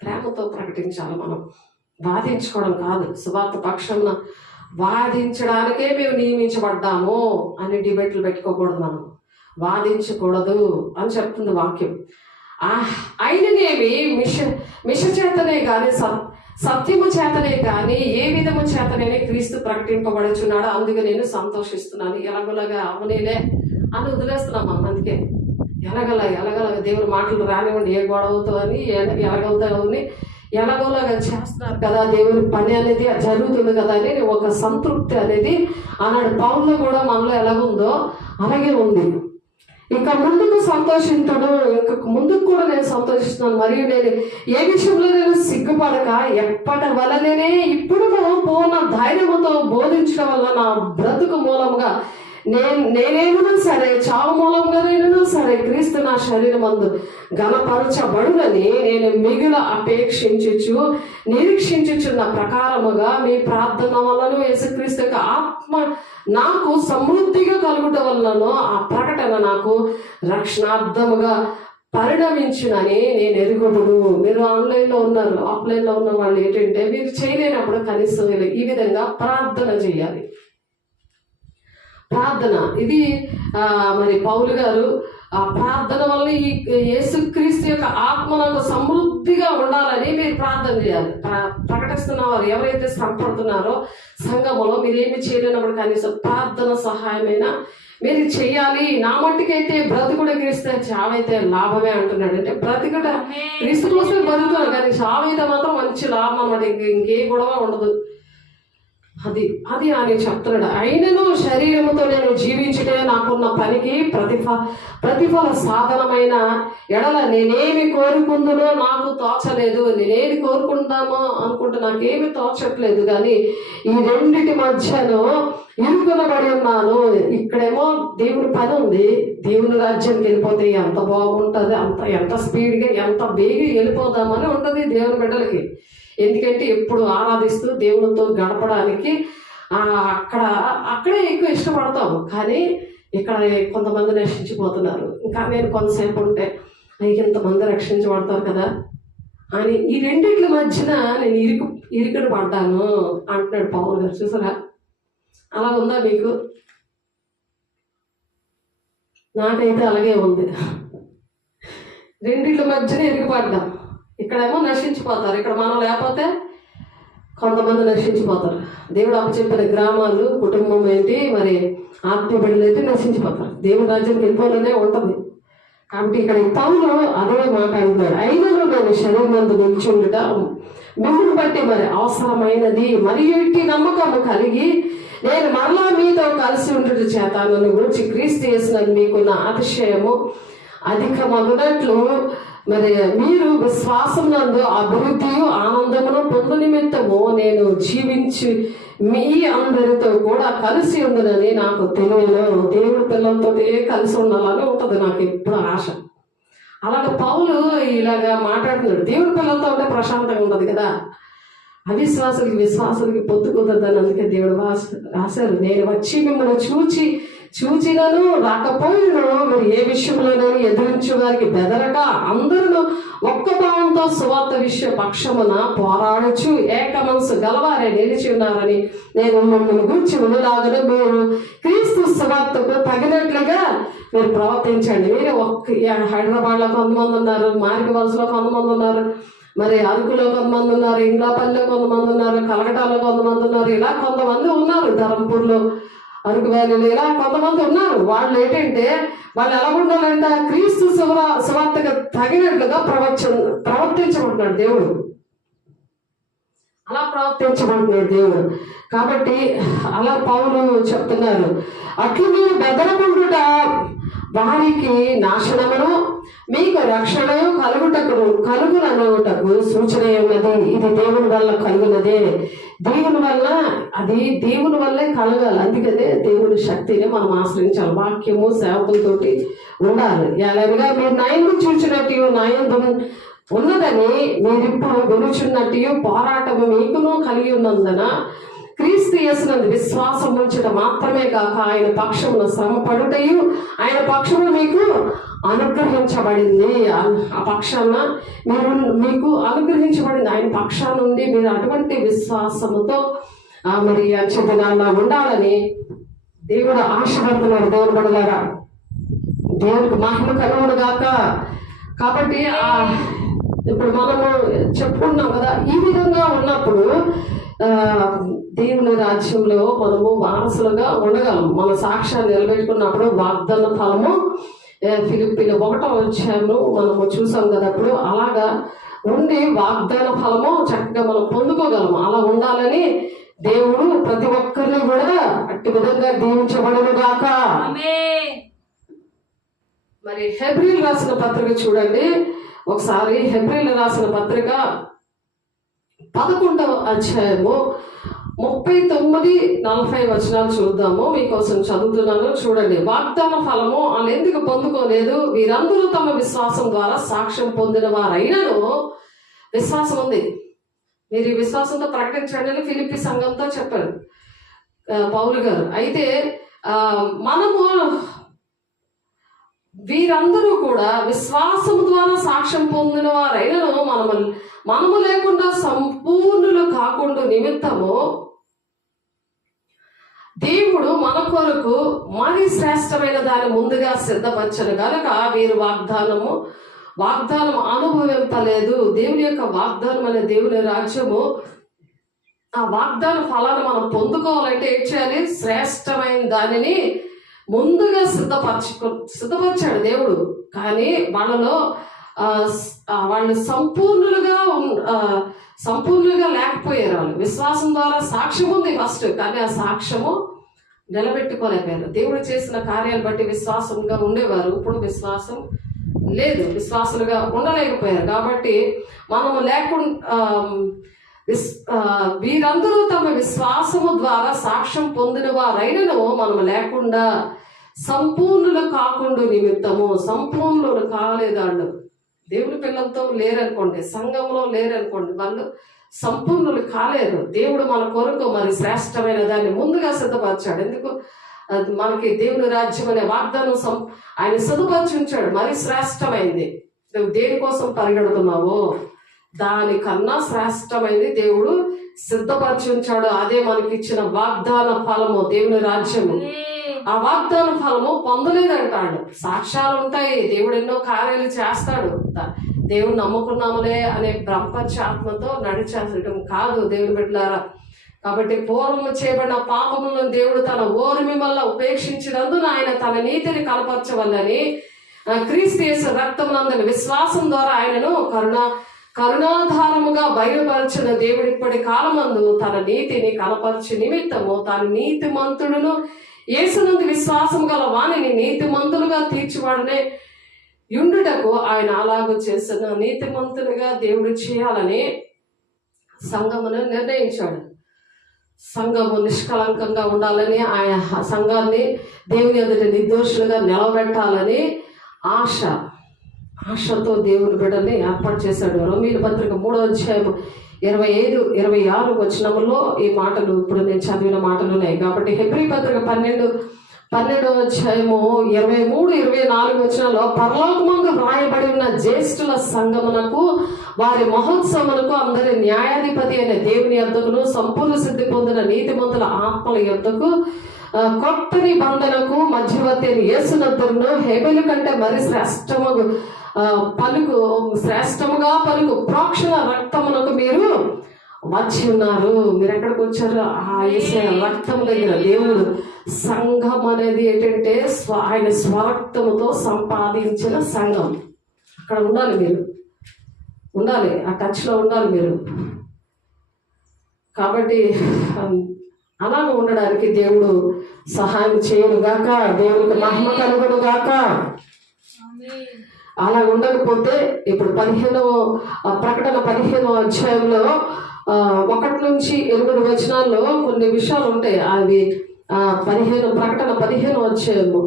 ప్రేమతో ప్రకటించాలి, మనం వాదించుకోవడం కాదు. సువార్త పక్షంలో వాదించడానికే మేము నియమించబడ్డాము అని డిబేట్లు పెట్టుకోకూడదు, మనం వాదించకూడదు అని చెప్తుంది వాక్యం. అయిననేమి మిష చేతనే కానీ సత్యము చేతనే కానీ ఏ విధము చేతనే క్రీస్తు ప్రకటింపబడుచున్నాడు, అందుకే నేను సంతోషిస్తున్నాను. ఎలాగోలాగా అవనేలే అని వదిలేస్తున్నాం మనం. అందుకే ఎలాగల దేవుని మాటలు రానివ్వండి, ఏ గొడవతో అని ఎలాగవుతాయని ఎలాగోలాగా చేస్తున్నారు కదా, దేవుని పని అనేది జరుగుతుంది కదా అని ఒక సంతృప్తి అనేది ఆనాడు పౌల్లో కూడా మనలో ఎలాగుందో అలాగే ఉంది. ఇంకా ముందుకు సంతోషించడు, ఇంకా ముందుకు కూడా నేను సంతోషిస్తున్నాను. మరియు నేను ఏ విషయంలో నేను సిగ్గుపడక ఎప్పటి వలనే ఇప్పుడు పూర్ణ ధైర్యముతో బోధించడం వల్ల నా బ్రతుకు మూలముగా నేనేమైనా సరే, చావు మూలంగా నేనైనా సరే క్రీస్తు నా శరీరమందు ఘనపరచబడునని నేను మిగుల నిరీక్షించుచున్న ప్రకారముగా మీ ప్రార్థన వలన యేసుక్రీస్తు యొక్క ఆత్మ నాకు సమృద్ధిగా కలుగుట వలన ఆ ప్రకటన నాకు రక్షణార్థముగా పరిణమించునని నేను ఎరుగుదును. మీరు ఆన్లైన్లో ఉన్నారు, ఆఫ్లైన్లో ఉన్న వాళ్ళు ఏంటంటే మీరు చేయలేనప్పుడు కనీసం ఈ విధంగా ప్రార్థన చేయాలి. ప్రార్థన ఇది మరి పౌలు గారు ఆ ప్రార్థన వల్ల ఈ యేసుక్రీస్తు యొక్క ఆత్మ నాకు సమృద్ధిగా ఉండాలని మీరు ప్రార్థన చేయాలి. ప్రకటిస్తున్నవారు ఎవరైతే శ్రమపడుతున్నారో సంఘములో మీరేమి చేయలేనప్పుడు కనీసం ప్రార్థన సహాయమైనా మీరు చెయ్యాలి. నా మట్టికైతే బ్రతుకుడు క్రీస్తే చావైతే లాభమే అంటున్నాడు. అంటే బ్రతుకుడ క్రీస్తు కోసం బతుకుతాను, కానీ చావైతే మాత్రం మంచి లాభం అన్నమాట. ఇంకే గొడవ ఉండదు. అది అని చెప్తున్నాడు. అయినను శరీరముతో నేను జీవించుటే నాకున్న పనికి ప్రతిఫల సాధనమైన ఎడల నేనేమి కోరుకుందునో నాకు తోచలేదు. నేనేది కోరుకుందామో అనుకుంటే నాకేమి తోచట్లేదు, కానీ ఈ రెండిటి మధ్యలో ఇరుకునబడి ఉన్నాను. ఇక్కడేమో దేవుని పని ఉంది, దేవుని రాజ్యానికి వెళ్ళిపోతే ఎంత బాగుంటుంది, ఎంత స్పీడ్గా ఎంత బేగి వెళ్ళిపోదామని ఉంటుంది దేవుని బిడ్డలకి. ఎందుకంటే ఎప్పుడు ఆరాధిస్తూ దేవునితో గడపడానికి అక్కడే ఎక్కువ ఇష్టపడతాము. కానీ ఇక్కడ కొంతమంది నశించిపోతున్నారు. ఇంకా నేను కొంతసేపు ఉంటే ఇంతమంది రక్షించబడతారు కదా అని ఈ రెండిట్ల మధ్యన నేను ఇరుకుడు పడ్డాను అంటున్నాడు పౌలు గారు. చూసారా, అలా ఉందా మీకు? నాకైతే అలాగే ఉంది. రెండిట్ల మధ్యన ఇరుకుపడ్డాం. ఇక్కడేమో నశించిపోతారు, ఇక్కడ మనం లేకపోతే కొంతమంది నశించిపోతారు. దేవుడు అప్పచెప్పిన గ్రామాలు, కుటుంబం ఏంటి, మరి ఆత్మీయ బిడ్డలు ఏంటి, నశించిపోతారు. దేవుడి రాజ్యానికి వెళ్ళిపోవాలనే ఉంటుంది. కాబట్టి ఇక్కడ పౌలు అదే మాట్లాడుతున్నాడు. అయినను నేను శరీరమందు నిలిచుండుట మిమ్మల్ని బట్టి మరి అవసరమైనది, మరియు ఇట్టి నమ్మకము కలిగి నేను మరలా మీతో కలిసి ఉండుట చేత నన్ను గురించి క్రీస్తు చేసినది మీకున్న అతిశయము అధికమగునట్లు మరి మీరు విశ్వాసం నందు అభివృద్ధియు ఆనందమును పొందు నిమిత్తము నేను జీవించి మీ అందరితో కూడా కలిసి ఉందని నాకు తెలియదు. దేవుడి పిల్లలతో కలిసి ఉండాలని ఉంటుంది నాకు ఎప్పుడు ఆశ. అలాగే పౌలు ఇలాగా మాట్లాడుతున్నాడు. దేవుడి పిల్లలతో ఉంటే ప్రశాంతంగా ఉండదు కదా. అవిశ్వాసులకి విశ్వాసులకి పొత్తు కుదరదని అందుకే దేవుడు రాశారు, నేను వచ్చి మిమ్మల్ని చూచినను రాకపోయినను మీరు ఏ విషయంలోనూ ఎదురించు వారికి బెదరక అందరూ ఒక్క భావంతో సువార్త విషయ పక్షమున పోరాడచ్చు ఏక మనసు గలవారే నిలిచి ఉన్నారని నేను మిమ్మల్ని గురించి ఉన్నలాగా మీరు క్రీస్తు సువార్తకు తగినట్లుగా మీరు ప్రవర్తించండి. మీరు హైదరాబాద్లో కొంతమంది ఉన్నారు, మార్గ వలసలో కొంతమంది ఉన్నారు, మరి అరకులో కొంతమంది ఉన్నారు, ఇంగ్లాపల్లిలో కొంతమంది ఉన్నారు, కలకటాలో కొంతమంది ఉన్నారు, ఇలా కొంతమంది ఉన్నారు, ధరంపూర్లో, అరకు వ్యాలీలో ఇలా కొంతమంది ఉన్నారు. వాళ్ళు ఏంటంటే వాళ్ళు ఎలా ఉండాలంటే క్రీస్తు సువార్తకు తగినట్లుగా ప్రవర్తించబడుతున్నాడు దేవుడు. అలా ప్రవర్తించబడుతున్నాడు దేవుడు. కాబట్టి అలా పౌలు చెప్తున్నారు, అట్లు మీరు బెదరకుండుట వారికి నాశనమును మీకు రక్షణ కలుగుననుటకు సూచన ఉన్నది. ఇది దేవుని వల్ల కలుగునదే. దేవుని వల్ల అది దేవుని వల్లే కలగాలి. అందుకనే దేవుని శక్తిని మనం ఆశ్రయించాలి. వాక్యము సేవకులతోటి ఉండాలి. ఎలాగా మీరు నాయందు చూచినట్టు నాయందు ఉన్నదని మీరిప్పుడు గెలుచున్నట్టు పోరాటము మీకును కలిగి ఉన్నందున క్రీస్తు యేసునందు విశ్వాసం ఉంచడం మాత్రమే కాక ఆయన పక్షమున శ్రమ పడుటయు ఆయన పక్షము మీకు అనుగ్రహించబడింది. ఆ పక్షాన మీకు అనుగ్రహించబడింది. ఆయన పక్షాన నుండి మీరు అటువంటి విశ్వాసముతో మరి అంచెదినాల్లో ఉండాలని దేవుడు ఆశపడుతున్నాడు. దేవుడు పడలారా, దేవుడికి మహిమ కలుగును గాక. కాబట్టి ఇప్పుడు మనము చెప్పుకున్నాం కదా, ఈ విధంగా ఉన్నప్పుడు దేవుని రాజ్యంలో మనము వారసులుగా ఉండగలం. మన సాక్ష్యాన్ని నిలబెట్టుకున్నప్పుడు వాగ్దాన ఫలము ఫిలిప్పీల 1వ అధ్యాయంలో మనము చూసాం కదా. అప్పుడు అలాగా ఉండి వాగ్దాన ఫలము చక్కగా మనం పొందుకోగలము. అలా ఉండాలని దేవుడు ప్రతి ఒక్కరిని కూడా అట్టి విధంగా దీవించబడను గాక. మరి హెబ్రీలు రాసిన పత్రిక చూడండి ఒకసారి. హెబ్రీలు రాసిన పత్రిక 11వ అధ్యాయము 39-40 వచనాలు చూద్దాము. మీకోసం చదువుతున్నాను, చూడండి. వాగ్దాన ఫలము వాళ్ళు ఎందుకు పొందుకోలేదు? వీరందరూ తమ విశ్వాసం ద్వారా సాక్ష్యం పొందిన వారైనను, విశ్వాసం ఉంది, మీరు ఈ విశ్వాసంతో ప్రకటించండి అని ఫిలిప్పీ సంఘంతో చెప్పారు పౌలు గారు. అయితే మనము వీరందరూ కూడా విశ్వాసం ద్వారా సాక్ష్యం పొందిన వారైనను మనము లేకుండా సంపూర్ణులు కాకుండా నిమిత్తము దేవుడు మన కొరకు మరి శ్రేష్టమైన దాన్ని ముందుగా సిద్ధపరచను కనుక వీరు వాగ్దానం అనుభవింపలేదు. దేవుని యొక్క వాగ్దానం అనే దేవుని రాజ్యము, ఆ వాగ్దాన ఫలాన్ని మనం పొందుకోవాలంటే ఏం చేయాలి? శ్రేష్టమైన దానిని ముందుగా సిద్ధపరిచాడు దేవుడు. కానీ వాళ్ళలో వాళ్ళు సంపూర్ణులుగా లేకపోయారు. వాళ్ళు విశ్వాసం ద్వారా సాక్ష్యం ఉంది ఫస్ట్, కానీ ఆ సాక్ష్యము నిలబెట్టుకోలేకపోయారు. దేవుడు చేసిన కార్యాలు బట్టి విశ్వాసంగా ఉండేవారు, ఇప్పుడు విశ్వాసం లేదు, విశ్వాసులుగా ఉండలేకపోయారు. కాబట్టి మనము లేకుండా వీరందరూ తమ విశ్వాసము ద్వారా సాక్ష్యం పొందిన వారైనను మనము లేకుండా సంపూర్ణులు కాకుండా నిమిత్తము. సంపూర్ణులు కాలేదాళ్ళు దేవుని పిల్లలతో లేరనుకోండి, సంఘంలో లేరనుకోండి, వాళ్ళు సంపూర్ణులు కాలేరు. దేవుడు మన కొరకు మరి శ్రేష్టమైన దాన్ని ముందుగా సిద్ధపరిచాడు. ఎందుకు? అది మనకి దేవుని రాజ్యం అనే వాగ్దానం ఆయన సిద్ధపరిచుంచాడు. మరి శ్రేష్టమైంది. నువ్వు దేనికోసం పరిగెడుతున్నావో దానికన్నా శ్రేష్టమైంది దేవుడు సిద్ధపరిచుంచాడు. అదే మనకి ఇచ్చిన వాగ్దాన ఫలము, దేవుని రాజ్యము. ఆ వాగ్దాన ఫలము పొందలేదంటాడు. సాక్ష్యాలు ఉంటాయి, దేవుడు ఎన్నో కార్యాలు చేస్తాడు. దేవుడు నమ్ముకున్నాములే అనే బ్రహ్మచాత్మతో నడిచేసడం కాదు దేవుని బిడ్డలారా. కాబట్టి పూర్వము చేయబడిన పాపములను దేవుడు తన ఓర్మి వల్ల ఉపేక్షించినందున ఆయన తన నీతిని కనపరచవల్లని క్రీస్తు యేసు రక్తమునందున విశ్వాసం ద్వారా ఆయనను కరుణాధారముగా బయలుపరిచిన దేవుడు ఇప్పటి కాలమందు తన నీతిని కనపరచు నిమిత్తము తాను నీతిమంతుడును యేసునందు విశ్వాసం గల వాణిని నీతిమంతులుగా తీర్చివాడనే యుండుటకు ఆయన అలాగూ చేసిన నీతిమంతులుగా దేవుడు చేయాలని సంఘమును నిర్ణయించాడు. సంఘము నిష్కలంకంగా ఉండాలని, ఆయన సంఘాన్ని దేవుని ఎదుట నిర్దోషులుగా నిలబెట్టాలని ఆశతో దేవుని బిడ్డల్ని ఏర్పాటు చేశాడు. రోమీయుల పత్రిక 3వ అధ్యాయం 25, 26 వచనములో ఈ మాటలు ఇప్పుడు నేను చదివిన మాటలు ఉన్నాయి. కాబట్టి హెబ్రీ పత్రిక 12వ అధ్యాయము 23, 24 వచనాల్లో పరలోకమందు వ్రాయబడి ఉన్న జ్యేష్ఠుల సంగమునకు వారి మహోత్సవమునకు అందరి న్యాయాధిపతి అయిన దేవుని యొద్దకును సంపూర్ణ సిద్ధి పొందిన నీతిమంతుల ఆత్మల యొద్దకు కొత్త నిబంధనకు మధ్యవర్తి అయిన యేసునందును హేబెలు కంటే మరి శ్రేష్టముగా పలుకు ప్రోక్షణ రక్తమునకు మీరు వచ్చి ఉన్నారు. మీరు ఎక్కడికి వచ్చారు? ఆ యేసయ్య రక్తం దగ్గర. దేవుడు సంఘం అనేది ఏంటంటే ఆయన స్వరక్తముతో సంపాదించిన సంఘం. అక్కడ ఉండాలి, మీరు ఉండాలి, ఆ టచ్లో ఉండాలి మీరు. కాబట్టి అలాగ ఉండడానికి దేవుడు సహాయం చేయను గాక, దేవుడికి మహిమ కలుగును గాక. అలా ఉండకపోతే ఇప్పుడు ప్రకటన 15వ అధ్యాయంలో 1 నుంచి 8 వచనాల్లో కొన్ని విషయాలు ఉంటాయి. అవి ప్రకటన 15వ అధ్యాయము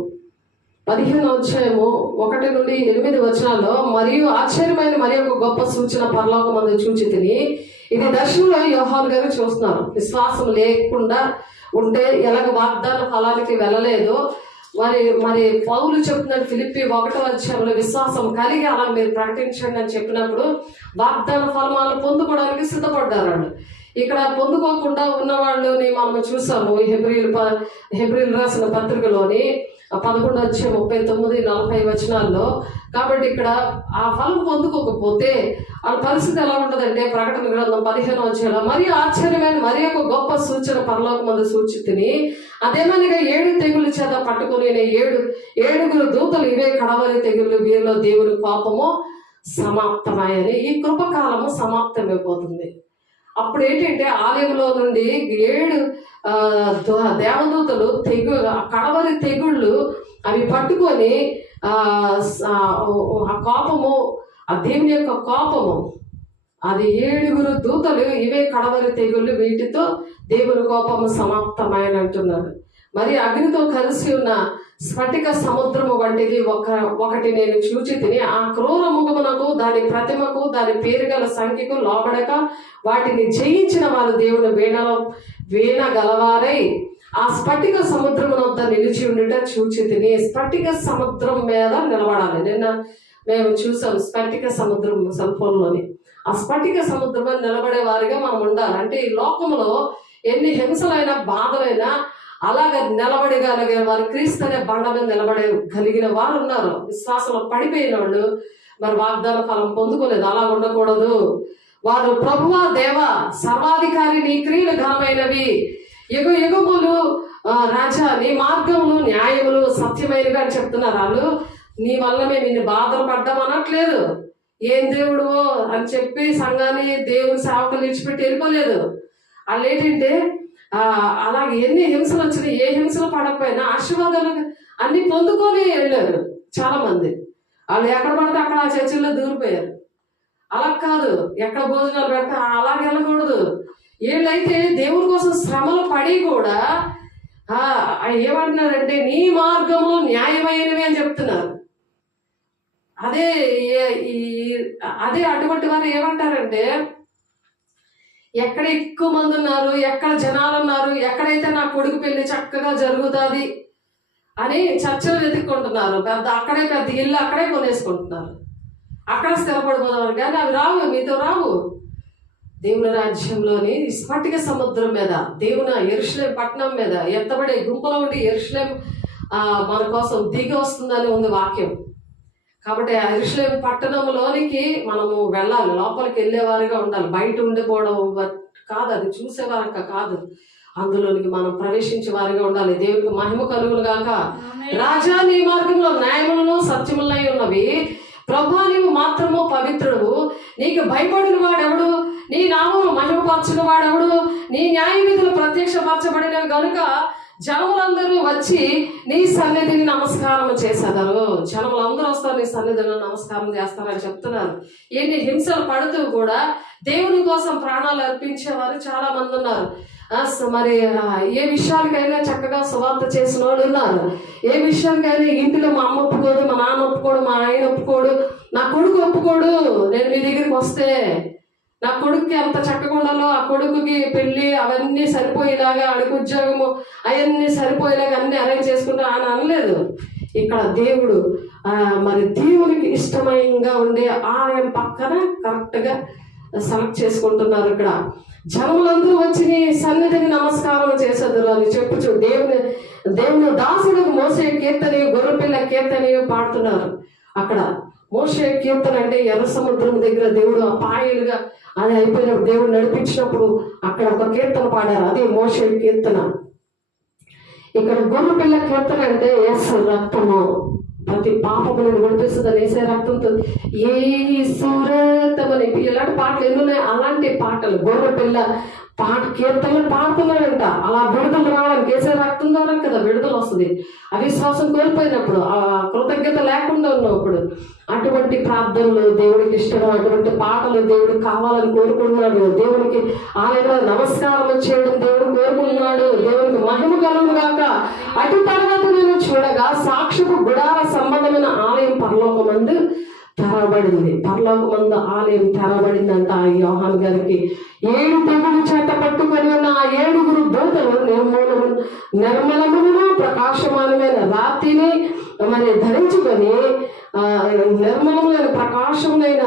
1 నుండి 8 వచనాల్లో, మరియు ఆశ్చర్యమైన మరి ఒక గొప్ప సూచన పరలోకమందు చూచి తిని, ఇది దర్శనంలో యోహాను గారు చూస్తున్నారు. విశ్వాసం లేకుండా ఉంటే ఎలాగ వాగ్దాన ఫలానికి వెళ్ళలేదు. మరి పౌలు చెప్తున్నాడు ఫిలిప్పీ 1వ అధ్యాయంలో విశ్వాసం కలిగి అలా మీరు ప్రకటించండి అని చెప్పినప్పుడు వాగ్దాన ఫలమాలను పొందుకోవడానికి సిద్ధపడ్డారు వాళ్ళు. ఇక్కడ పొందుకోకుండా ఉన్న వాళ్ళని మనం చూసాము హెబ్రీలు రాసిన పత్రికలోని 11వ అధ్యాయం 39, 40 వచనాల్లో. కాబట్టి ఇక్కడ ఆ ఫలం పొందుకోకపోతే ఆ పరిస్థితి ఎలా ఉంటుందంటే ప్రకటన గ్రంథం 15వ అధ్యాయంలో, మరి ఆశ్చర్యమైన మరి ఒక గొప్ప సూచన పరలోకమందు సూచి తిని, అదేమనగా 7 తెగులు చేత పట్టుకుని 7 దూతలు, ఇవే కడవరి తెగుళ్ళు, వీరిలో దేవుని కోపము సమాప్తమయ్యని. ఈ కృపకాలము సమాప్తమైపోతుంది. అప్పుడు ఏంటంటే ఆలయంలో నుండి 7 దేవదూతలు కడవరి తెగుళ్ళు అవి పట్టుకొని ఆ కోపము, ఆ దేవుని యొక్క కోపము, అది 7 దూతలు, ఇవే కడవరి తెగుళ్ళు, వీటితో దేవుని కోపము సమాప్తమైన అంటున్నాడు. మరి అగ్నితో కలిసి ఉన్న స్ఫటిక సముద్రము వంటిది ఒకటి నేను చూచి తిని, ఆ క్రూర ముఖమునకు దాని ప్రతిమకు దాని పేరు గల సంఖ్యకు లోబడక వాటిని జయించిన వారు దేవుని వీణ గలవారై ఆ స్ఫటిక సముద్రమునంతా నిలిచి ఉండుట చూచి తిని. స్ఫటిక సముద్రం మీద నిలబడాలి. నిన్న మేము చూసాం స్ఫటిక సముద్రం సెల్ ఫోన్లోని. ఆ స్ఫటిక సముద్రం మీద నిలబడే వారిగా మనం ఉండాలి. అంటే ఈ లోకంలో ఎన్ని హింసలైనా బాధలైనా అలాగ నిలబడగలిగిన వారు, క్రీస్తు అనే బండ మీద నిలబడగలిగిన వారు ఉన్నారు. విశ్వాసంలో పడిపోయిన వాళ్ళు మరి వాగ్దాన ఫలం పొందుకోలేదు. అలా ఉండకూడదు. వారు ప్రభువా దేవా సర్వాధికారి, నీ క్రియలు ఘనమైనవి, యుగములు రాజా, నీ మార్గములు న్యాయములు సత్యమైనవి అని చెప్తున్నారు. వాళ్ళు నీ వల్ల మేము ఇన్ని బాధలు పడ్డాం అనట్లేదు. ఏం దేవుడు అని చెప్పి సంఘాన్ని దేవుని సేవకులు విడిచిపెట్టి వెళ్ళిపోలేదు. వాళ్ళు ఏంటంటే అలాగే ఎన్ని హింసలు వచ్చినా, ఏ హింసలు పడకపోయినా ఆశీర్వాదాలు అన్ని పొందుకొని వెళ్ళారు చాలా మంది. వాళ్ళు ఎక్కడ పడితే అక్కడ ఆ చర్చిల్లో దూరిపోయారు. అలా కాదు, ఎక్కడ భోజనాలు పెడితే అలాగే వెళ్ళకూడదు. వీళ్ళైతే దేవుని కోసం శ్రమలు పడి కూడా ఏమంటున్నారంటే నీ మార్గము న్యాయమైనవి అని చెప్తున్నారు. అదే అటువంటి వారు ఏమంటారంటే ఎక్కడ ఎక్కువ మంది ఉన్నారు, ఎక్కడ జనాలు ఉన్నారు, ఎక్కడైతే నా కొడుకు పెళ్లి చక్కగా జరుగుతుంది అని చర్చలు వెతుక్కుంటున్నారు. అక్కడే పెద్ద ఇల్లు అక్కడే కొనేసుకుంటున్నారు, అక్కడ స్థిరపడిపోదామని. కానీ అవి రావు, మీతో రావు. దేవుని రాజ్యంలోని స్ఫటిక సముద్రం మీద, దేవుని యెరూషలేము పట్టణం మీద ఎత్తబడే గుంపులో ఉండి యెరూషలేము మన కోసం దిగి వస్తుందని ఉంది వాక్యం. కాబట్టి ఆ యెరూషలేము పట్టణంలోనికి మనము వెళ్ళాలి, లోపలికి వెళ్ళేవారుగా ఉండాలి. బయట ఉండిపోవడం కాదు, అది చూసేవారక కాదు, అందులోనికి మనం ప్రవేశించే వారిగా ఉండాలి. దేవునికి మహిమ కలుగును గాక. రాజా, నీ మార్గంలో న్యాయములను సత్యములై ఉన్నవి. ప్రభా, నీవు మాత్రము పవిత్రుడు. నీకు భయపడిన వాడెవడు? నీ నామమును మహిమపరచిన వాడెవడు? నీ న్యాయ విధులు ప్రత్యక్షపరచబడినవి కనుక జనములందరూ వచ్చి నీ సన్నిధిని నమస్కారం చేసేదారు. జనములందరూ వస్తారు, నీ సన్నిధిలో నమస్కారం చేస్తారని చెప్తున్నారు. ఎన్ని హింసలు పడుతూ కూడా దేవుని కోసం ప్రాణాలు అర్పించేవారు చాలా మంది ఉన్నారు. మరి ఏ విషయాలకైనా చక్కగా సువార్త చేసిన వాళ్ళు ఉన్నారు. ఏ విషయానికైనా ఇంటిలో మా అమ్మ ఒప్పుకోడు, మా నాన్న ఒప్పుకోడు, మా ఆయన ఒప్పుకోడు, నా కొడుకు ఒప్పుకోడు. నేను మీ దగ్గరికి వస్తే నా కొడుకుకి ఎంత చక్కగా ఉండాలో, ఆ కొడుకుకి పెళ్లి అవన్నీ సరిపోయేలాగా, అడుగు ఉద్యోగము అవన్నీ సరిపోయేలాగా అన్ని అరేంజ్ చేసుకుంటా అని అనలేదు. ఇక్కడ దేవుడు మరి దేవునికి ఇష్టమయంగా ఉండే ఆలయం పక్కన కరెక్ట్గా సెలెక్ట్ చేసుకుంటున్నారు. ఇక్కడ జనములందరూ వచ్చి నీ సన్నిధిని నమస్కారం చేసేద్దరు అని చెప్పుచు దేవుని దాసుడు మోసే కీర్తని, గొర్రెపిల్ల కీర్తని పాడుతున్నారు. అక్కడ మోసే కీర్తన అంటే ఎర్ర సముద్రం దగ్గర దేవుడు ఆ పాయలుగా అది అయిపోయినప్పుడు దేవుడు నడిపించినప్పుడు అక్కడ ఒక కీర్తన పాడారు, అది మోసే కీర్తన. ఇక్కడ గొర్రెపిల్ల కీర్తన అంటే యేసు రక్తము ప్రతి పాపములను విడిపిస్తుందని, వేసే రక్తంతో యేసు రక్తమని ఇలాంటి పాటలు ఎన్ని ఉన్నాయి. అలాంటి పాటలు గొర్రెపిల్ల కీర్తనలు పాడుతున్నారంట. అలా విడుదల రావడానికి వేసే రక్తం ద్వారా కదా విడుదల వస్తుంది. అవిశ్వాసం కోల్పోయినప్పుడు, ఆ కృతజ్ఞత లేకుండా ఉన్నప్పుడు అటువంటి ప్రార్థనలు దేవుడికి ఇష్టం, అటువంటి పాటలు దేవుడు కావాలని కోరుకుంటున్నాడు. దేవునికి ఆలయంలో నమస్కారం చేయడం దేవుడు కోరుకుంటున్నాడు. దేవునికి మహిమ కలుగును గాక. అటు తర్వాత నేను చూడగా సాక్షపు గుడార సంబంధమైన ఆలయం పరలోకమందు తెరవబడింది. పరలోకమందు ఆలయం తెరవబడిందంట. యోహాను గారికి 7 తెగులు చేత పట్టుకొని ఉన్న ఆ 7 దూతలు నిర్మలమును ప్రకాశమానమైన రాతిని మరి ధరించుకొని, నిర్మలమైన ప్రకాశమైన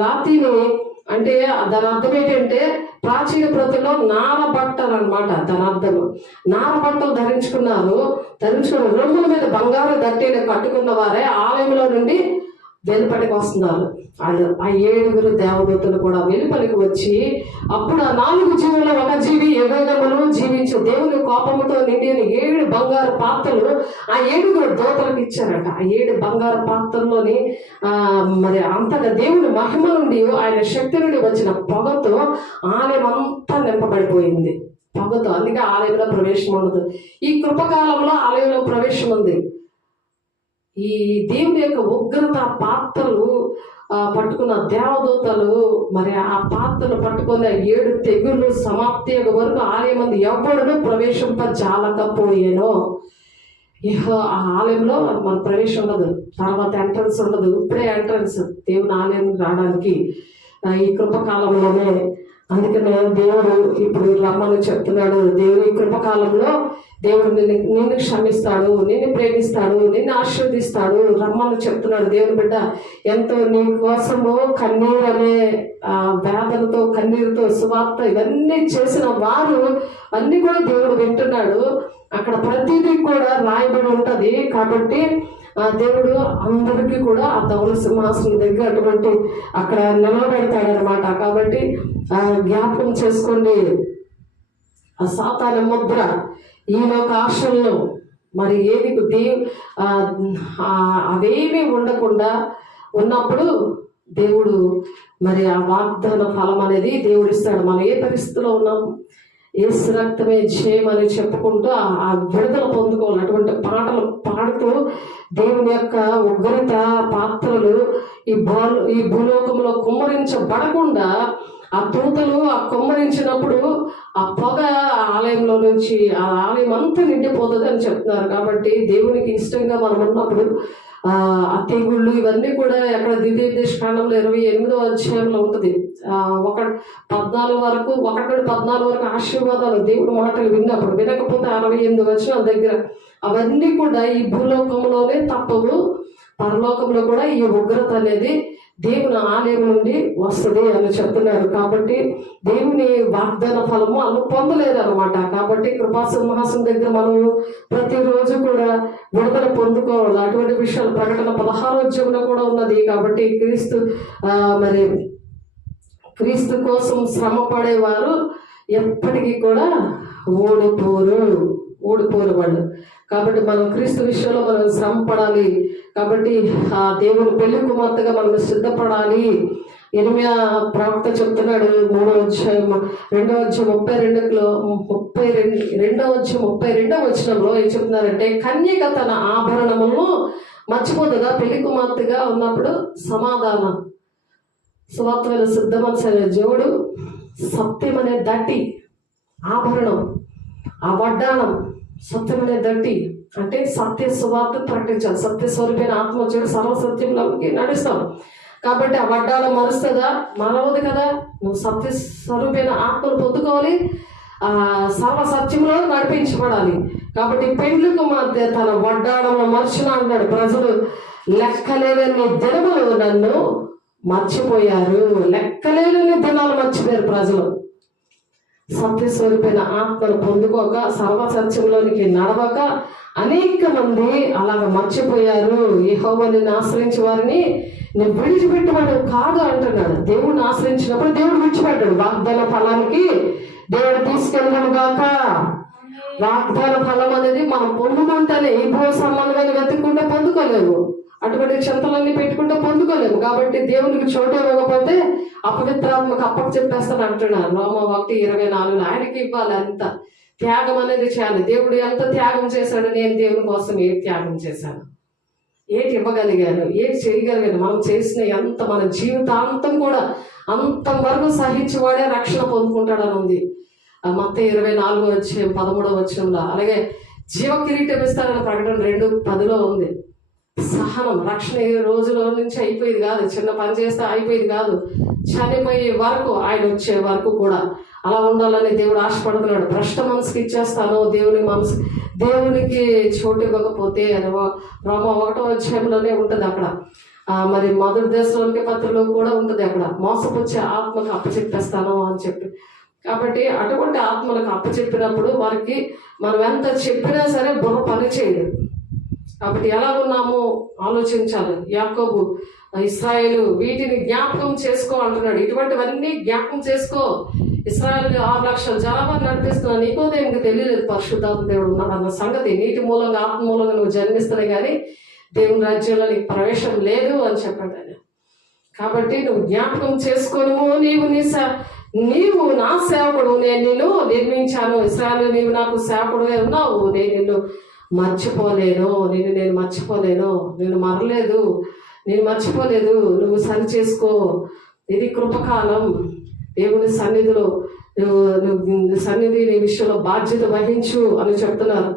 రాతిని అంటే దాని అర్థం ఏంటంటే ప్రాచీన ప్రతుల్లో నార బట్టలు అనమాట. దాని అర్థం నార బట్టలు ధరించుకుని రొమ్ముల మీద బంగారు దట్టీలు కట్టుకున్న వారే ఆలయంలో నుండి వెలుపలికి వస్తున్నారు. వాళ్ళు ఆ 7 దేవదూతలు కూడా వెలుపలికి వచ్చి, అప్పుడు ఆ 4 జీవుల ఒక జీవి యుగములు జీవించు దేవుని కోపముతో నిండిన 7 బంగారు పాత్రలు ఆ 7 దూతలకు ఇచ్చారట. ఆ 7 బంగారు పాత్రల్లోని మరి అంతగా దేవుని మహిమ నుండి ఆయన శక్తి నుండి వచ్చిన పొగతో ఆలయం అంతా నింపబడిపోయింది. పొగతో. అందుకే ఆలయంలో ప్రవేశం ఉండదు. ఈ కృపకాలంలో ఆలయంలో ప్రవేశం ఉంది. ఈ దేవుని యొక్క ఉగ్రత పాత్రలు పట్టుకున్న దేవదూతలు మరి ఆ పాత్రలు పట్టుకున్న 7 తెగులు సమాప్తి వరకు ఆలయం మంది ఎవరు ప్రవేశింపజాలకపోయేనో. ఆ ఆలయంలో మన ప్రవేశం ఉండదు, తర్వాత ఎంట్రన్స్ ఉండదు. ఇప్పుడే ఎంట్రన్స్ దేవుని ఆలయం రావడానికి ఈ కృపకాలంలోనే. అందుకనే దేవుడు ఇప్పుడు రమ్మని చెప్తున్నాడు. దేవుడు ఈ కృపకాలంలో దేవుడు నిన్ను క్షమిస్తాడు, నిన్ను ప్రేమిస్తాడు, నిన్ను ఆశీర్వదిస్తాడు, రమ్మని చెప్తున్నాడు. దేవుని బిడ్డ ఎంతో నీ కోసము కన్నీరు అనే వేదనతో, కన్నీరుతో సువార్త ఇవన్నీ చేసిన వారు అన్ని కూడా దేవుడు వింటున్నాడు. అక్కడ ప్రతిదీ కూడా రాయబడి ఉంటది. కాబట్టి ఆ దేవుడు అందరికీ కూడా ఆ ధవల సింహాసనం దగ్గర అటువంటి అక్కడ నిలబెడతాడనమాట. కాబట్టి జ్ఞాపకం చేసుకోండి. ఆ సాతాను ముద్ర ఈ లోక ఆశల్లో మరి ఏది అవేమీ ఉండకుండా ఉన్నప్పుడు దేవుడు మరి ఆ వాగ్దాన ఫలం అనేది దేవుడు ఇస్తాడు. మనం ఏ పరిస్థితిలో ఉన్నాం, యేసు రక్తమే జయం అని చెప్పుకుంటూ ఆ విడుదల పొందుకోవాలి. అటువంటి పాటలు పాడుతూ దేవుని యొక్క ఉగ్రత పాత్రలు ఈ భూలోకంలో కుమ్మరించబడకుండా ఆ దూతలు ఆ కొమ్మరించినప్పుడు ఆ పొగ ఆలయంలో నుంచి ఆ ఆలయం అంతా నిండిపోతుంది అని చెప్తున్నారు. కాబట్టి దేవునికి ఇష్టంగా మనం ఉన్నప్పుడు ఆ తెగుళ్ళు ఇవన్నీ కూడా ఎక్కడ ద్వితీయోపదేశ కాండంలో 28వ అధ్యాయంలో ఉంటుంది. 14 వరకు 1 నుండి 14 వరకు ఆశీర్వాదాలు దేవుడి మాటలు విన్నప్పుడు, వినకపోతే 68 వచనాల దగ్గర అవన్నీ కూడా ఈ భూలోకంలోనే తప్పవు, పరలోకంలో కూడా ఈ ఉగ్రత అనేది దేవుని ఆలయం నుండి వస్తుంది అని చెప్తున్నారు. కాబట్టి దేవుని వాగ్దాన ఫలము అలా పొందలేదు అనమాట. కాబట్టి కృపాసింహాసం దగ్గర మనం ప్రతిరోజు కూడా విడుదల పొందుకోవాలి. అటువంటి విషయాలు ప్రకటన 16వ అధ్యాయంలో కూడా ఉన్నది. కాబట్టి క్రీస్తు కోసం శ్రమ పడేవారు ఎప్పటికీ కూడా ఓడిపోరు వాళ్ళు. కాబట్టి మనం క్రీస్తు విషయంలో మనం శ్రమ పడాలి. కాబట్టి ఆ దేవుని పెళ్లి కుమార్తెగా మనం సిద్ధపడాలి. ఇర్మియా ప్రవక్త చెప్తున్నాడు 3వ అధ్యాయం 2వ అధ్యాయం 32వ వచనంలో ఏం చెప్తున్నారంటే, కన్యక తన ఆభరణములను మర్చిపోతుందా? పెళ్లి కుమార్తెగా ఉన్నప్పుడు సమాధానం, సువార్తమైన సిద్ధ మనసు అనే జోడు, సత్యం అనే దట్టి, ఆభరణం, ఆ వడ్డాణం, సత్యం అనే దట్టి అంటే సత్య సువార్త ప్రకటించాలి. సత్య స్వరూపైన ఆత్మ వచ్చాడు, సర్వసత్యంలోకి నడుస్తాం. కాబట్టి ఆ వడ్డాణం మరుస్తుందా? మరవదు కదా. నువ్వు సత్య స్వరూపైన ఆత్మను పొందుకోవాలి, ఆ సర్వసత్యంలో నడిపించబడాలి. కాబట్టి పెండ్లి కుమార్తె తన వడ్డాణంలో మర్చిన అంటాడు, ప్రజలు లెక్కలేని దినములు నన్ను మర్చిపోయారు. లెక్కలేని దినాలు మర్చిపోయారు ప్రజలు. సత్యస్వరూపైన ఆత్మను పొందుకోక, సర్వసత్యంలోనికి నడవక అనేక మంది అలాగ మర్చిపోయారు. యెహోవాని ఆశ్రయించే వారిని నేను విడిచిపెట్టేవాడు కాదు అంటున్నాడు. దేవుడిని ఆశ్రయించినప్పుడు దేవుడు విడిచిపెట్టాడు. వాగ్దాన ఫలానికి దేవుడు తీసుకెళ్ళడం గాక. వాగ్దాన ఫలం అనేది మనం పొందుకుంటేనే, ఈ భూ సంబంధమైన వెతుక్కుంటే పొందుకోలేము, అటువంటి చింతలన్నీ పెట్టుకుంటే పొందుకోలేము. కాబట్టి దేవునికి చోటు ఇవ్వకపోతే అపవిత్రాత్మకు అప్పకు చెప్పేస్తాను అంటున్నారు. రోమా 1:24 ఆయనకి ఇవ్వాలి. అంత త్యాగం అనేది చేయాలి. దేవుడు ఎంత త్యాగం చేశాడు, నేను దేవుని కోసం ఏం త్యాగం చేశాను, ఏటి ఇవ్వగలిగాను, ఏటి చేయగలిగాను, మనం చేసిన ఎంత మన జీవితాంతం కూడా అంతం వరకు సహించేవాడే రక్షణ పొందుకుంటాడని ఉంది. మత్తయి 24వ అధ్యాయం 13వ వచనంలో. అలాగే జీవ కిరీటం ఇస్తారని ప్రకటన 2:10లో ఉంది. సహనం, రక్షణ ఏ రోజులో నుంచి అయిపోయేది కాదు, చిన్న పని చేస్తే అయిపోయేది కాదు, చనిపోయే వరకు, ఆయన వచ్చే వరకు కూడా అలా ఉండాలని దేవుడు ఆశపడుతున్నాడు. భ్రష్ట మనసుకి ఇచ్చేస్తాను, దేవునికి చోటు ఇవ్వకపోతే అని రోమా 1వ అధ్యాయంలోనే ఉంటుంది అక్కడ. మరి మొదటి దశలోనికి పత్రికలో కూడా ఉంటుంది అక్కడ, మోసపుచ్చే ఆత్మకు అప్పచెప్పేస్తాను అని చెప్పి. కాబట్టి అటువంటి ఆత్మలకు అప్పచెప్పినప్పుడు వారికి మనం ఎంత చెప్పినా సరే బుర్ర పని చేయదు. కాబట్టి ఎలా ఉన్నామో ఆలోచించాలి. యాకోబు, ఇశ్రాయేలు వీటిని జ్ఞాపకం చేసుకో అంటున్నాడు. ఇటువంటివన్నీ జ్ఞాపకం చేసుకో. ఇశ్రాయేలు 6 లక్షల జనాభా నడిపిస్తున్నా, నీకోదేమికి తెలియలేదు పరిశుద్ధాత్మ దేవుడు ఉన్నాడు అన్న సంగతి. నీటి మూలంగా ఆత్మ మూలంగా నువ్వు జన్మిస్తున్నాయి కానీ దేవుని రాజ్యంలో నీకు ప్రవేశం లేదు అని చెప్పాడు ఆయన. కాబట్టి నువ్వు జ్ఞాపకం చేసుకోను, నీవు నా సేవకుడు, నేను నిన్ను నిర్మించాను. ఇశ్రాయేలు, నీవు నాకు సేవకుడుగా ఉన్నావు, నేను నిన్ను మర్చిపోలేను, నేను మర్చిపోలేను, నేను మరలేదు, నేను మర్చిపోలేదు, నువ్వు సరి చేసుకో. ఇది కృపకాలం. దేవుని సన్నిధిలో నువ్వు సన్నిధి నీ విషయంలో బాధ్యత వహించు అని చెప్తున్నారు.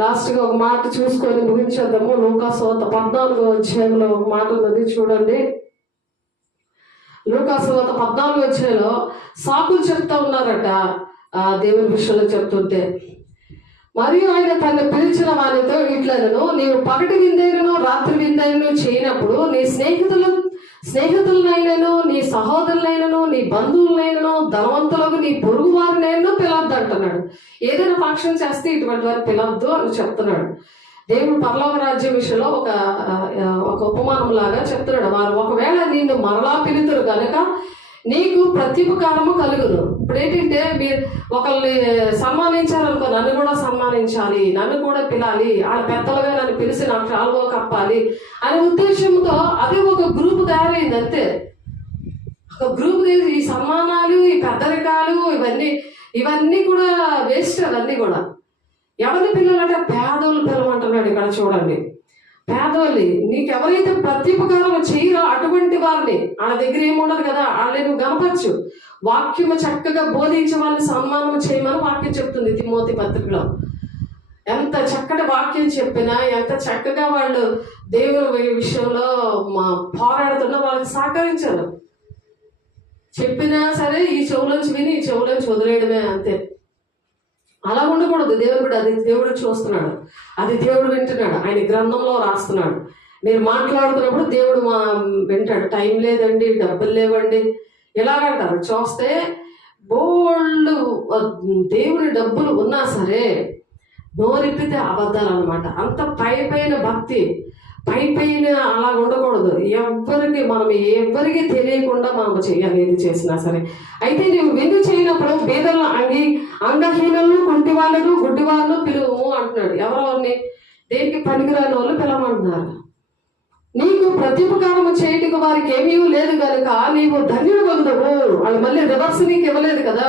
లాస్ట్గా ఒక మాట చూసుకొని ముగించేద్దాము. లూకాసువార్త 14వ అధ్యాయంలో ఒక మాట ఉన్నది చూడండి. లూకాసువార్త 14వ అధ్యాయంలో సాకులు చెప్తా ఉన్నారట దేవుని విషయంలో చెప్తుంటే. మరియు ఆయన తను పిలిచిన వారితో ఇట్లను, నీవు పగటి విందైనను రాత్రి విందైనను చేయనప్పుడు నీ స్నేహితులనైనను నీ సహోదరులైనను నీ బంధువులైనను ధనవంతులకు నీ పొరుగు వారినైనా పిలవద్దు అంటున్నాడు. ఏదైనా ఫంక్షన్ చేస్తే ఇటువంటి వారు పిలవద్దు అని చెప్తున్నాడు. దేవుడు పరలోక రాజ్యం విషయంలో ఒక ఉపమానం లాగా చెప్తున్నాడు. వారు ఒకవేళ నిన్ను మరలా పిలుతురు కనుక నీకు ప్రత్యుపకారము కలుగును. ఇప్పుడు ఏంటంటే, మీరు ఒకరిని సన్మానించారనుకో, నన్ను కూడా సన్మానించాలి, నన్ను కూడా పిలాలి, ఆడ పెద్దలుగా నన్ను పిలిచి నాకు శాలువా కప్పాలి అనే ఉద్దేశంతో అదే ఒక గ్రూప్ తయారైంది అంతే. ఒక గ్రూప్. ఈ సన్మానాలు, ఈ పెద్దరికాలు, ఇవన్నీ కూడా వేస్ట్. అవన్నీ కూడా ఎవరిని పిల్లలంటే పేదోళ్ళు పిల్లమంటున్నాడు ఇక్కడ చూడండి. పేదోళ్ళని, నీకు ఎవరైతే ప్రత్యుపకారం చేయరో అటువంటి వారిని, వాళ్ళ దగ్గర ఏముండదు కదా, వాళ్ళని నువ్వు గనపరచు. వాక్యము చక్కగా బోధించే వాళ్ళని సన్మానం చేయమని వాక్యం చెప్తుంది తిమోతి పత్రికలో. ఎంత చక్కటి వాక్యం చెప్పినా, ఎంత చక్కగా వాళ్ళు దేవుని విషయంలో పోరాడుతున్నా వాళ్ళకి సహకరించారు. చెప్పినా సరే ఈ చెవులోంచి విని ఈ చెవులోంచి వదిలేయడమే, అంతే. అలా ఉండకూడదు. దేవుడు అది దేవుడు చూస్తున్నాడు, అది దేవుడు వింటున్నాడు, ఆయన గ్రంథంలో రాస్తున్నాడు. మీరు మాట్లాడుతున్నప్పుడు దేవుడు వింటాడు. టైం లేదండి, డబ్బులు లేవండి ఇలాగంటారు. చూస్తే బోళ్ళు దేవుని డబ్బులు ఉన్నా సరే నోరిప్పితే అబద్ధాలు అనమాట. అంత పైన భక్తి, పైన అలా ఉండకూడదు. ఎవ్వరికి తెలియకుండా మనం చేయాలి ఏది చేసినా సరే. అయితే నువ్వు విందు చేయనప్పుడు బీదలను అంగహీనులను, కుంటి వాళ్ళను, గుడ్డి వాళ్ళను పిలువు అంటున్నాడు. ఎవరెవరిని? దేనికి పనికిరాని వాళ్ళు పిలవమంటున్నారు. నీకు ప్రత్యుపకారము చేయటకు వారికి ఏమీ లేదు కనుక నీవు ధన్యుడు కలుగుతావు. వాళ్ళు మళ్ళీ రివర్స్ నీకు ఇవ్వలేదు కదా.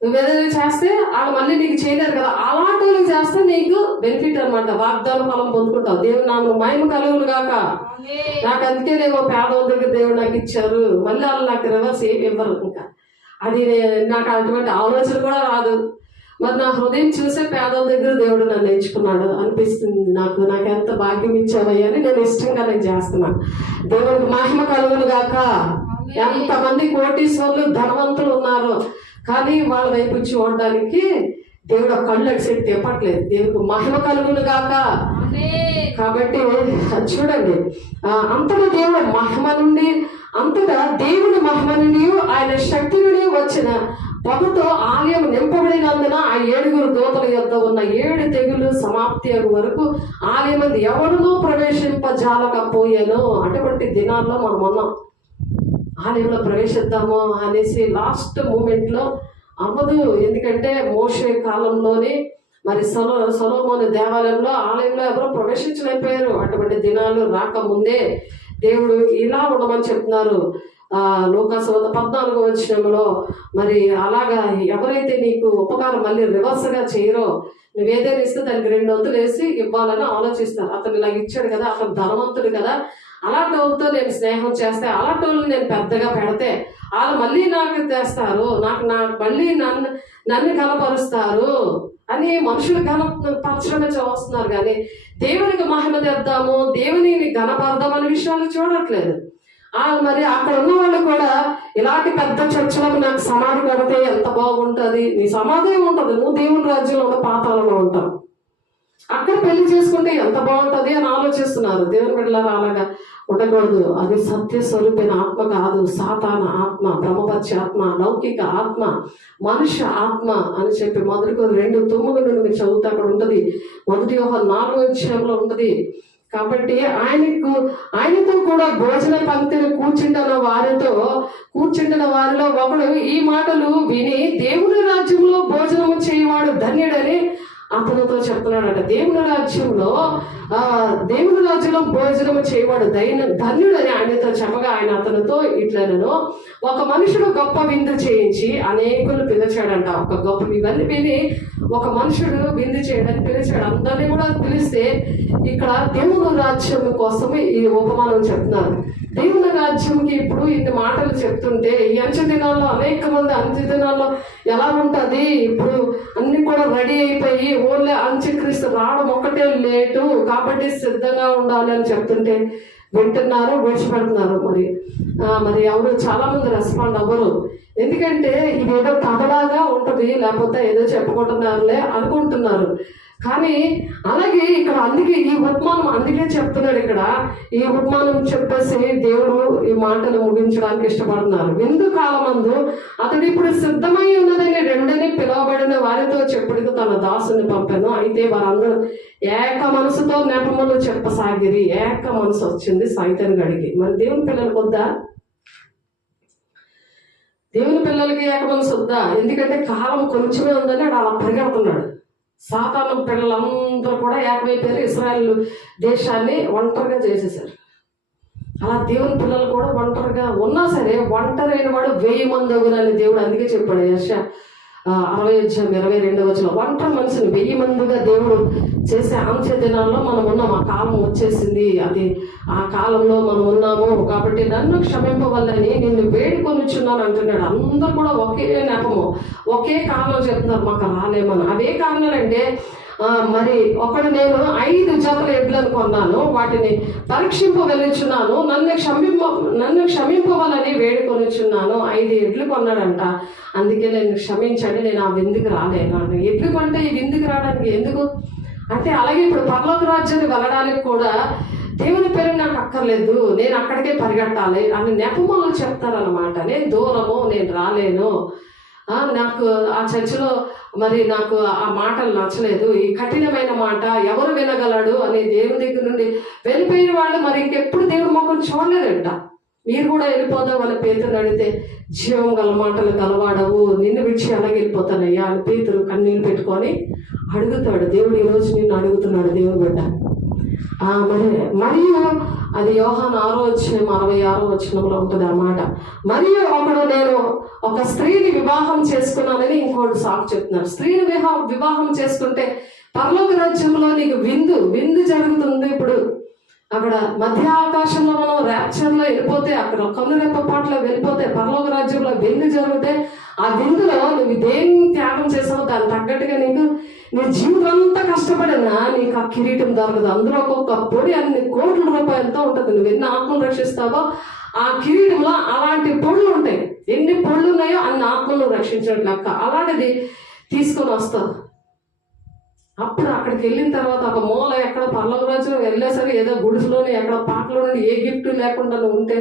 నువ్వేదైనా చేస్తే వాళ్ళు మళ్ళీ నీకు చేయలేరు కదా. అలాంటి వాళ్ళు చేస్తే నీకు బెనిఫిట్ అనమాట. వాగ్దాన ఫలం పొందుకుంటావు. దేవుడు నాకు మహిమ కలుగును గాక. నాకు అందుకేనేమో పేదవాళ్ళ దగ్గర దేవుడు నాకు ఇచ్చారు, మళ్ళీ వాళ్ళు నాకు రివర్స్ ఏమి ఇవ్వరు. ఇంకా అది నాకు అటువంటి ఆలోచన కూడా రాదు. మరి నా హృదయం చూసే పేదల దగ్గర దేవుడు నన్ను ఎంచుకున్నాడు అనిపిస్తుంది. నాకు ఎంత భాగ్యం ఇచ్చావయ్యా అని నేను ఇష్టంగా చేస్తున్నాను. దేవుడికి మహిమ కలుగును గాక. ఎంతమంది కోటీశ్వర్లు, ధనవంతులు ఉన్నారు, కానీ వాళ్ళ వైపు చూడడానికి దేవుడు కళ్ళు అడిసేట్టు తిప్పట్లేదు. దేవుడికి మహిమ కలుగును గాక. కాబట్టి చూడండి, అంతటా దేవుడు మహిమ నుండి, అంతటా దేవుని మహిమ నుండి ఆయన శక్తి నుండి వచ్చిన పొగతో ఆలయం నింపబడినందున ఆ 7 దూతల యొద్ద ఉన్న 7 తెగులు సమాప్తి వరకు ఆలయం ఎవరినో ప్రవేశింపజాలకపోయాను. అటువంటి దినాల్లో మనం ఉన్నాం. ఆలయంలో ప్రవేశిద్దాము అనేసి లాస్ట్ మూమెంట్లో అవ్వదు. ఎందుకంటే మోషే కాలంలోనే మరి సొలొమోను దేవాలయంలో ఆలయంలో ఎవరో ప్రవేశించలేకపోయారు. అటువంటి దినాలు రాకముందే దేవుడు ఇలా ఉండమని చెప్తున్నారు. లోకాసువార్త 14వ వచనంలో మరి అలాగా ఎవరైతే నీకు ఉపకారం మళ్ళీ రివర్స్గా చేయరో, నువ్వేదైనా ఇస్తే దానికి 2 వంతులు వేసి ఇవ్వాలని ఆలోచిస్తారు. అతను ఇలా ఇచ్చాడు కదా, అతను ధనవంతుడు కదా, అలాంటి వాళ్ళతో నేను స్నేహం చేస్తే, అలాంటి వాళ్ళు నేను పెద్దగా పెడితే వాళ్ళు మళ్ళీ నాకు తెస్తారు, నాకు మళ్ళీ నన్ను కనపరుస్తారు అని మనుషులు ఘనపరచడమే చూస్తున్నారు. కానీ దేవునికి మహిమ తెద్దాము, దేవుని ఘనపరదాం అనే విషయాలు చూడట్లేదు. మరి అక్కడ ఉన్న వాళ్ళు కూడా ఇలాంటి పెద్ద చర్చలకు నాకు సమాధి కడితే ఎంత బాగుంటుంది, నీ సమాధి ఉంటుంది, నువ్వు దేవుని రాజ్యంలో ఉన్న పాతాలలో ఉంటావు, అక్కడ పెళ్లి చేసుకుంటే ఎంత బాగుంటుంది అని ఆలోచిస్తున్నారు. దేవుని బిడ్డలారా అలాగా ఉండకూడదు. అది సత్య స్వరూపైన ఆత్మ కాదు, సాతాన ఆత్మ, బ్రహ్మపత్య ఆత్మ, లౌకిక ఆత్మ, మనుష్య ఆత్మ అని చెప్పి 1 కొరింథీయులు 2:9 నుండి మీరు చదువుతా అక్కడ ఉంటుంది. 1 యోహాను 4వ అధ్యాయంలో ఉంటుంది. కాబట్టి ఆయనతో కూడా భోజన పంక్తిని కూర్చుంటున్న వారిలో ఒకడు ఈ మాటలు విని దేవుని రాజ్యంలో భోజనము చేయవాడు ధన్యుడని అతనితో చెప్తున్నాడట. దేవుని రాజ్యంలో భోజనము చేయవాడు ధన్యుడని ఆయనతో చెప్పగా ఆయన అతనితో ఇట్లనను, ఒక మనుషుడు గొప్ప విందు చేయించి అనేకులు పిలిచాడంట. ఇవన్నీ విని ఒక మనుషుడు విందు చేయడానికి పిలిచాడు. అందరినీ కూడా పిలిస్తే ఇక్కడ దేవుని రాజ్యం కోసమే ఈ ఉపమానం చెప్తున్నారు. దేవుని రాజ్యంకి ఇప్పుడు ఇన్ని మాటలు చెప్తుంటే ఈ అంచె దినాల్లో అనేక మంది అంచె దినాల్లో ఎలా ఉంటుంది, ఇప్పుడు అన్ని కూడా రెడీ అయిపోయి ఓన్లీ అంత్యక్రీస్తు రావడం ఒక్కటే లేటు కాబట్టి సిద్ధంగా ఉండాలి అని చెప్తుంటే వింటున్నారు, విడిచిపెడుతున్నారు. మరి ఎవరు చాలా మంది రెస్పాండ్ అవ్వరు. ఎందుకంటే ఇది ఏదో కథలాగా ఉంటుంది, లేకపోతే ఏదో చెప్పుకుంటున్నారులే అనుకుంటున్నారు. కానీ అలాగే ఇక్కడ అందుకే ఈ ఉపమానం అందుకే చెప్తున్నాడు. ఇక్కడ ఈ ఉపమానం చెప్పేసి దేవుడు ఈ మాటలు ముగించడానికి ఇష్టపడుతున్నారు. విందు కాలమందు అతడు ఇప్పుడు సిద్ధమై ఉన్నదని 2 పిలువబడిన వారితో చెప్పుడుకు తన దాసుని పంపాను. అయితే వారందరూ ఏక మనసుతో నెపములు చెప్పసాగిరి. ఏక మనసు వచ్చింది సైతాను గడికి. మరి దేవుని పిల్లలకు వద్దా? దేవుని పిల్లలకి ఏక మనసు వద్దా? ఎందుకంటే కాలం కొంచెమే ఉందని అలా పరిగెడుతున్నాడు. సాతాను పిల్లలందరూ కూడా ఏకమైపోయారు. ఇశ్రాయేల్ దేశాన్ని ఒంటరిగా చేసేసారు. అలా దేవుని పిల్లలు కూడా ఒంటరిగా ఉన్నా సరే ఒంటరైన వాడు 1000 మంది అవునని దేవుడు అందుకే చెప్పాడు. యెషయా 60:22 ఒంటరి మనిషిని 1000 మందిగా దేవుడు చేసే అంత్య దినాల్లో మనం ఉన్నాం. ఆ కాలం వచ్చేసింది, అది ఆ కాలంలో మనం ఉన్నాము. కాబట్టి నన్ను క్షమింపవల్లని నిన్ను వేడుకొనిచున్నాను అంటున్నాడు. అందరూ కూడా ఒకే నెపము, ఒకే కారణం చెప్తున్నారు, మాకు రాలేమని. అవే కారణాలంటే మరి ఒకడు నేను 5 జతల ఎడ్లను కొన్నాను, వాటిని పరీక్షింప వెళ్ళుచున్నాను, నన్ను క్షమింపవాలని వేడుకొనిచున్నాను. 5 ఎడ్లు కొన్నాడంట. అందుకే నేను క్షమించండి, నేను ఆ విందుకు రాలేను. ఎడ్లు కొంటే ఈ విందుకు రావడానికి ఎందుకు అంటే, అలాగే ఇప్పుడు పరలోక రాజ్యాన్ని వెళ్ళడానికి కూడా దేవుని పేరు నాకు అక్కర్లేదు, నేను అక్కడికే పరిగెట్టాలి అని నెపములు చెప్తారనమాట. నేను దూరము, నేను రాలేను, నాకు ఆ చర్చిలో మరి నాకు ఆ మాటలు నచ్చలేదు, ఈ కఠినమైన మాట ఎవరు వినగలడు అని దేవుని దగ్గర నుండి వెళ్ళిపోయిన వాళ్ళు మరి ఇంకెప్పుడు దేవుడి ముఖం చూడలేదంట. మీరు కూడా వెళ్ళిపోదామని పేతురు అడిగితే, జీవం గల మాటలు గలవాడవు, నిన్ను విడిచి అలాగే వెళ్ళిపోతానయ్యా అని పేతురు కన్నీళ్ళు పెట్టుకొని అడుగుతాడు. దేవుడు ఈరోజు నిన్ను అడుగుతున్నాడు, దేవుని బిడ్డ. మరియు అది యోహాను 6:66 ఉంటుంది అన్నమాట. మరియు ఒకడు నేను ఒక స్త్రీని వివాహం చేసుకున్నానని ఇంకోటి సాకు చెప్తున్నాడు. స్త్రీని వివాహం చేసుకుంటే పరలోక రాజ్యంలో నీకు విందు జరుగుతుంది. ఇప్పుడు అక్కడ మధ్య ఆకాశంలో మనం ర్యాప్చర్లో వెళ్ళిపోతే, అక్కడ కన్నురెప్ప పాటలో వెళ్ళిపోతే పరలోక రాజ్యంలో విందు జరిగితే, ఆ విందులో నువ్వు దేన్ని త్యాగం చేసావో దాన్ని తగ్గట్టుగా నీకు నీ జీవితం అంతా కష్టపడినా నీకు ఆ కిరీటం దొరకదు. అందులో ఒక్కొక్క పొడి అన్ని కోట్ల రూపాయలతో ఉంటుంది. నువ్వు ఎన్ని ఆత్మలు రక్షిస్తావో ఆ కిరీటంలో అలాంటి పొడులు ఉంటాయి. ఎన్ని పొడులు ఉన్నాయో అన్ని ఆత్మలు రక్షించడం లెక్క. అలాంటిది తీసుకొని వస్తావు. అప్పుడు అక్కడికి వెళ్ళిన తర్వాత ఒక మూల ఎక్కడ పర్లోక రాజ్యం వెళ్ళేసరికి ఏదో గుడిసెలోనే ఎక్కడ పాటలో నుండి ఏ గిఫ్ట్ లేకుండా నువ్వు ఉంటే,